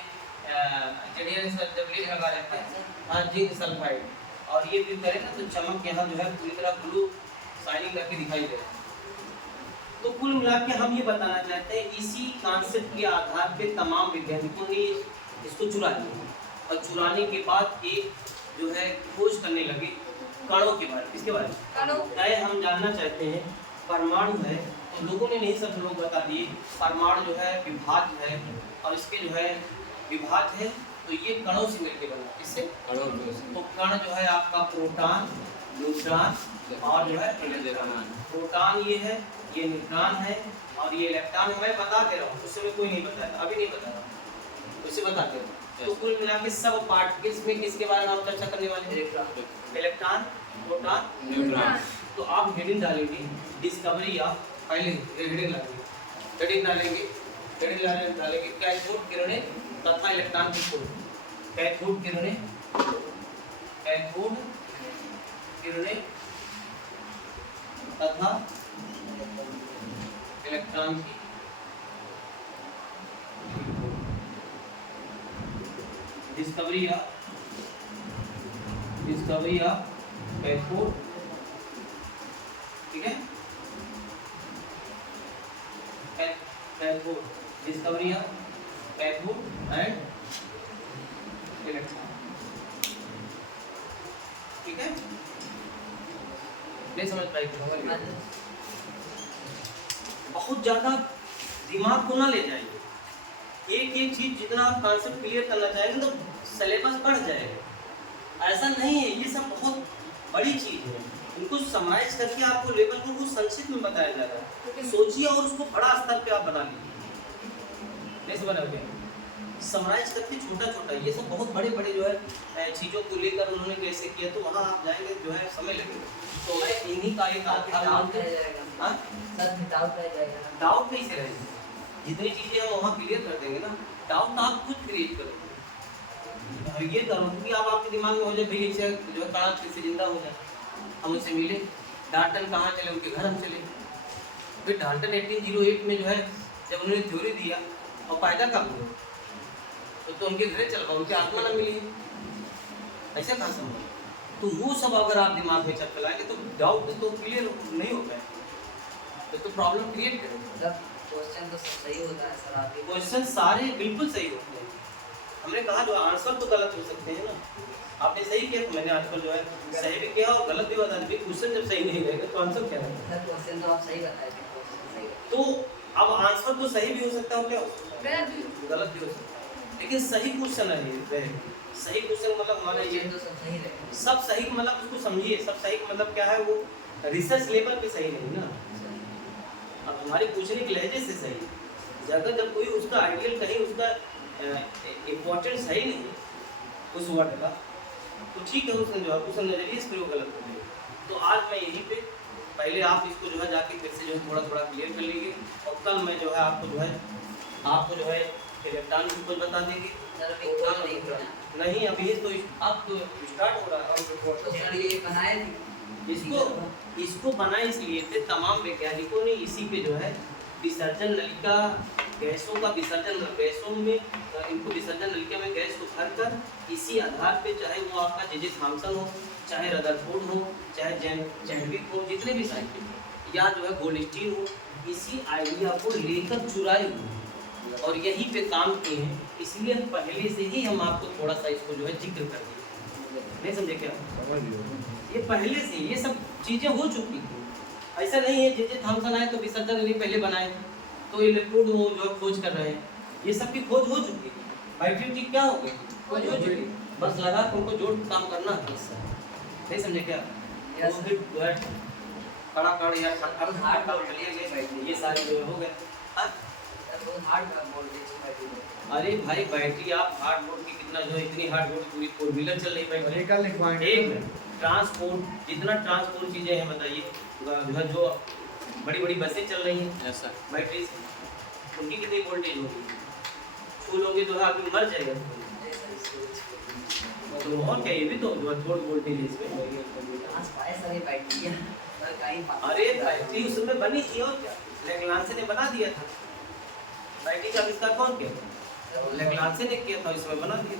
जेडीएनएस का जब लेड लगा रहता है, हाँ, जिंक सल्फाइड, और ये भी करें ना तो चमक यहाँ जो है पूरी तरह ब्लू शाइनिंग करके दिखाई दे रहा है। तो कुल मिला के हम ये बताना चाहते हैं, इसी कॉन्सेप्ट के आधार पे तमाम वैज्ञानिकों ने इसको चुरा लिया, और चुराने के बाद एक जो है खोज करने लगे कणों के बारे में। किसके बारे में? कणों। हम जानना चाहते हैं परमाणु है, तो लोगों ने नहीं, सब लोग बता दिए परमाणु जो है विभाज्य है, और इसके जो है विभाज्य है, तो ये कणों से मिलकर बना। किससे? तो कण जो है आपका प्रोटॉन, न्यूट्रॉन और जो है इलेक्ट्रॉन। प्रोटॉन ये है, ये न्यूट्रॉन है, और ये इलेक्ट्रॉन है। मैं बता दे रहा हूँ, उस समय कोई नहीं बताया, अभी नहीं बता रहा, उसे बता दे रहा हूँ। तो कुल मिला के सब पार्टिकल्स में किसके बारे में हम चर्चा करने वाले हैं? Electron, proton, neutron. तो आप हेडिंग डालेंगे डिस्कवरी या पहले हेडिंग डालेंगे कैथोड किरणें तथा इलेक्ट्रॉन की खोज। कैथोड किरणें तथा इलेक्ट्रॉन की डिस्कवरी या कैथोड, ठीक है, कैथोड डिस्कवरी या कैथोड एंड इलेक्ट्रॉन, ठीक है। नहीं समझ पाएगी, बहुत ज्यादा दिमाग को ना ले जाइए, एक एक चीज जितना आप कॉन्सेप्ट क्लियर करना चाहेंगे तो सिलेबस बढ़ जाएगा। ऐसा नहीं है, ये सब बहुत बड़ी चीज है, इनको समराइज करके आपको लेवल को कुछ संक्षिप्त में बताया जा रहा है। सोचिए और उसको बड़ा स्तर पे आप बना लीजिए, नहीं समझ रहे? समराइज करके छोटा छोटा, ये सब बहुत बड़े बड़े जो है चीज़ों को लेकर उन्होंने कैसे किया, तो वहाँ आप जाएंगे जो है समय लगेगा। तो मैं इन्हीं का एक डाउट नहीं से रहेगा, जितनी चीज़ें हम वहाँ क्लियर कर देंगे ना, डाउट आप खुद क्रिएट करो। ये करो कि आप आपके दिमाग में हो जाए भाई इससे जो है कड़ा फिर से जिंदा हो जाए, हम उनसे मिले, डाल्टन कहाँ चले, उनके घर हम चले। फिर डाल्टन 1808 में जो है जब उन्होंने थ्योरी दिया और पैदा कब हुआ, तो उनके घर चल पाओ, उनकी आत्मा न मिली, ऐसा कहाँ संभव? तो वो सब अगर आप दिमाग में चलाएंगे तो डाउट तो क्लियर नहीं हो पाएगा, तो प्रॉब्लम क्रिएट करेगा। क्वेश्चन तो सही होता है सर, आपके क्वेश्चन सारे बिल्कुल सही होते हैं। हमने कहा जो आंसर तो गलत हो सकते हैं ना, आपने सही किया तो मैंने आंसर जो है सही भी किया और गलत भी बता दिया। क्वेश्चन जब सही नहीं रहेगा तो आंसर क्या रहेगा? सर क्वेश्चन तो आप सही बताए थे, तो अब आंसर तो सही भी हो सकता है, क्या हो सकता है? गलत भी हो सकता है, लेकिन सही क्वेश्चन है। सही क्वेश्चन मतलब हमारा ये तो सब सही रहे, सब सही मतलब उसको समझिए, सब सही मतलब क्या है, वो रिसर्च लेवल पे सही नहीं ना, अब हमारे पूछने के लहजे से सही। अगर जब कोई उसका आइडियल कहीं उसका इम्पोर्टेंस सही नहीं उस वर्ड का, तो ठीक है, उसने जो है उस नजरिए से प्रयोग गलत कर दिया। तो आज मैं यहीं पे पहले आप इसको जो है जाके फिर से जो है थोड़ा थोड़ा क्लियर कर लीजिए, और कल मैं जो है आपको जो है इलेक्ट्रॉन की कुछ बता देंगे। नहीं अभी तो अब तो स्टार्ट हो रहा है, तो सर ये बनाए थे इसको बनाए इसलिए थे, तमाम वैज्ञानिकों ने इसी पे जो है विसर्जन नलिका गैसों का विसर्जन, गैसों में इनको विसर्जन नलिका में गैस को भर कर इसी आधार पे, चाहे वो आपका जे थॉमसन हो, चाहे रदरफोर्ड हो, चाहे चैडविक हो, जितने भी साइंटिस्ट या जो है गोल्डस्टीन हो, इसी आइडिया को लेकर चुराए और यहीं पे काम किए हैं। इसलिए पहले से ही हम आपको थोड़ा सा इसको जो है जिक्र कर दिए, नहीं समझे क्या? ये पहले से ये सब चीज़ें हो चुकी थी, ऐसा नहीं है जे थॉमसन आए तो विसर्जन नहीं पहले बनाए तो इलेक्ट्रोड वो जो है खोज कर रहे हैं, ये सब की खोज हो चुकी थी। बैटरी क्या हो गई? खोज हो चुकी, बस लगा के उनको जोड़ काम करना है, नहीं समझे क्या? खड़ा कर या हार्ड कर लिए ये सारे जो हो गए। अरे भाई बैटरी आप हार्ड बोर्ड की कितना जो है, इतनी हार्ड बोर्ड पूरी 4 व्हीलर चल रही बैटरी, एक ट्रांसपोर्ट जितना ट्रांसपोर्ट चीज़ें हैं बताइए, जो बड़ी बड़ी बसें चल रही हैं यस सर। बैटरी से, उनकी कितनी वोल्टेज होगी? छू लोगे तो आदमी मर जाएगा। तो और क्या, ये भी तो जो थोड़ी वोल्टेज है इसमें। आज पाए सारी बैटरी कहीं अरे बैटरी उसमें बनी थी और क्या, लेग्रांसे ने बना दिया था। बैटरी का आविष्कार कौन किया था? लेग्रांसे ने किया था, इसमें बना दिया।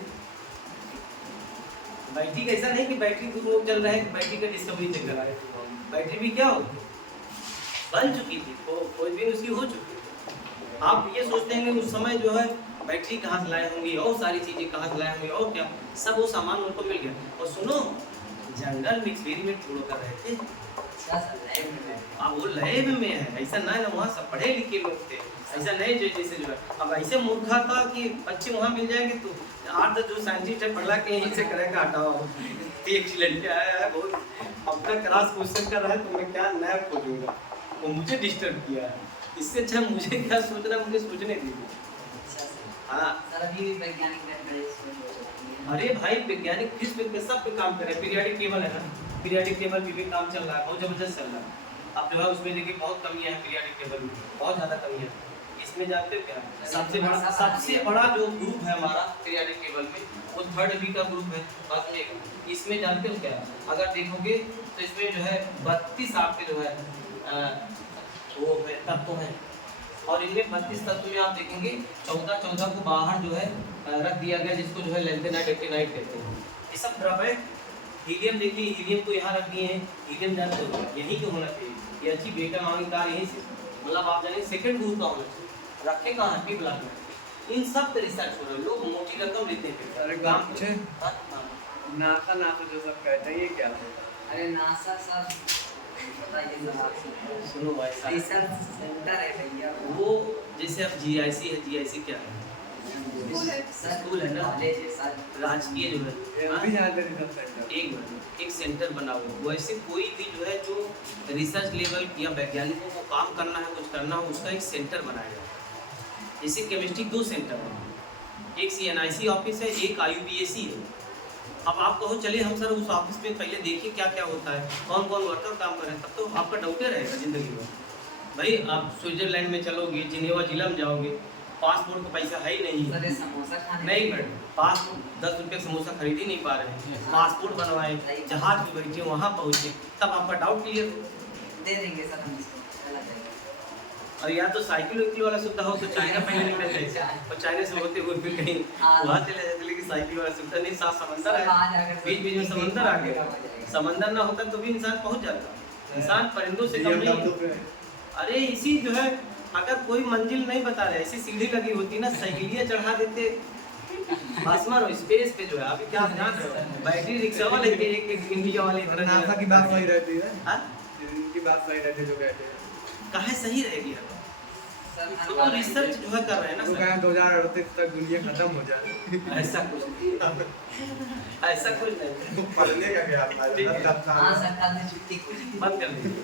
बैटरी का ऐसा नहीं कि बैटरी को चल रहा है, बैटरी का डिस्कवरी चल रहा है। बैटरी भी क्या होती है, बन चुकी थी, कोई भी उसकी हो चुकी है। आप ये सोचते हैं कि उस समय जो है बैटरी कहाँ से लाए होंगे और सारी चीज़ें कहाँ से लाए होंगे और क्या, सब वो सामान उनको मिल गया। और सुनो, जंगल में एक्सपेरिमेंट थोड़ा कर रहे थे, अब वो लैब में है, ऐसा ना है ना, वहाँ सब पढ़े लिखे लोग थे, ऐसा नहीं जो जैसे जो है। अब ऐसे मूर्खा था कि बच्चे वहाँ मिल जाएंगे तो 8-10 जो साइंटिस्ट है पढ़ला के यहीं से करेगा, हटाओ एक लड़के आया है बहुत अपना क्रॉस क्वेश्चन कर रहा है, तो मैं क्या नया खोजूंगा, वो मुझे डिस्टर्ब किया है। इससे अच्छा मुझे क्या सोचना, मुझे सोचने दीजिए। हाँ सर अभी भी वैज्ञानिक मैथमेटिक्स अरे भाई, वैज्ञानिक किस पे सब पे काम कर रहे हैं। पीरियोडिक टेबल है ना, पीरियोडिक टेबल भी काम चल रहा है, बहुत जबरदस्त चल रहा है। अब जो है उसमें देखिए बहुत कमियां हैं, पीरियोडिक टेबल में बहुत ज़्यादा कमियां हैं। इसमें जानते हो क्या, सबसे बड़ा जो ग्रुप है हमारा पीरियोडिक टेबल में, वो 3rd बी का ग्रुप है। बस में इसमें जानते हो क्या, अगर देखोगे तो इसमें जो है 32 आपके जो है वो है तत्व हैं, और इनमें 32 तत्व में आप देखेंगे 14 को बाहर जो है रख दिया गया, जिसको जो है लैंथेनाइट एक्टिनाइट कहते हैं। ये सब द्रव है। हीलियम देखिए, हीलियम को यहाँ रख दिए हैं, हीलियम जानते हो यहीं के होना चाहिए, ये अच्छी बेटा मांगता यहीं से, मतलब आप जाने 2nd ग्रुप का होना चाहिए, रखे कहाँ है, पी ब्लॉक में। इन सब पे रिसर्च हो रहा है, लोग मोटी रकम लेते हैं। अरे काम पूछे, नासा जो सब कहते हैं ये क्या है? अरे नासा सर बताइए सर आप। सुनो भाई साहब, रिसर्च सेंटर है भैया वो जैसे अब GIC है, GIC क्या है, स्कूल है। स्कूल है ना, कॉलेज है सर, राजकीय जो है, हम भी जानते हैं रिसर्च सेंटर। एक मिनट, एक सेंटर बना हुआ, वैसे कोई भी जो है जो रिसर्च लेवल या वैज्ञानिकों को काम करना है, कुछ करना हो, उसका एक सेंटर बनाया जाए। जैसे केमिस्ट्री 2 सेंटर है, एक CNIC ऑफिस है, एक IUPAC है। अब आप कहो चलिए हम सर उस ऑफिस में पहले देखिए क्या क्या होता है, कौन कौन वर्कर काम कर रहे हैं, तब तो आपका डाउटे रहेगा ज़िंदगी में। भाई आप स्विट्जरलैंड में चलोगे, जिनेवा जिला में जाओगे, पासपोर्ट का पैसा है ही नहीं, सर ये समोसा खाने नहीं मैडम, पासपोर्ट 10 रुपये समोसा खरीद ही नहीं पा रहे हैं, पासपोर्ट बनवाए, जहाज में बैठे वहाँ पहुँचे, तब आपका डाउट क्लियर। दे देंगे सर हम इसको, चला जाएगा। और या तो साइकिल वाइकिल वाला सुविधा हो तो चाइना पहले निकल जाए, और चाइना से होते हुए फिर कहीं वहाँ चले जाते, लेकिन साइकिल वाला सुविधा नहीं, साथ समंदर है, बीच बीच में समंदर आ गया, समंदर ना होता तो भी इंसान पहुँच जाता, इंसान परिंदों से कम नहीं। अरे इसी जो है, अगर कोई मंजिल नहीं बता रहे, ऐसी सीढ़ी लगी होती ना, साइकिलियाँ चढ़ा देते आसमान और स्पेस पे जो है। अभी क्या आप जान रहे हो, बैटरी रिक्शा वाले एक इंडिया वाले नासा की बात सही रहती है, हाँ इनकी बात सही रहती है जो कहते हैं। कहाँ सही रहेगी यार, सर तो रिसर्च जो है कर रहे हैं ना वो सर। कहें 2038 तक दुनिया खत्म हो जाए। ऐसा कुछ नहीं, ऐसा कुछ नहीं, पढ़ने का क्या ठीक है। फायदा? हाँ सर कल से छुट्टी कुछ बंद कर दीजिए।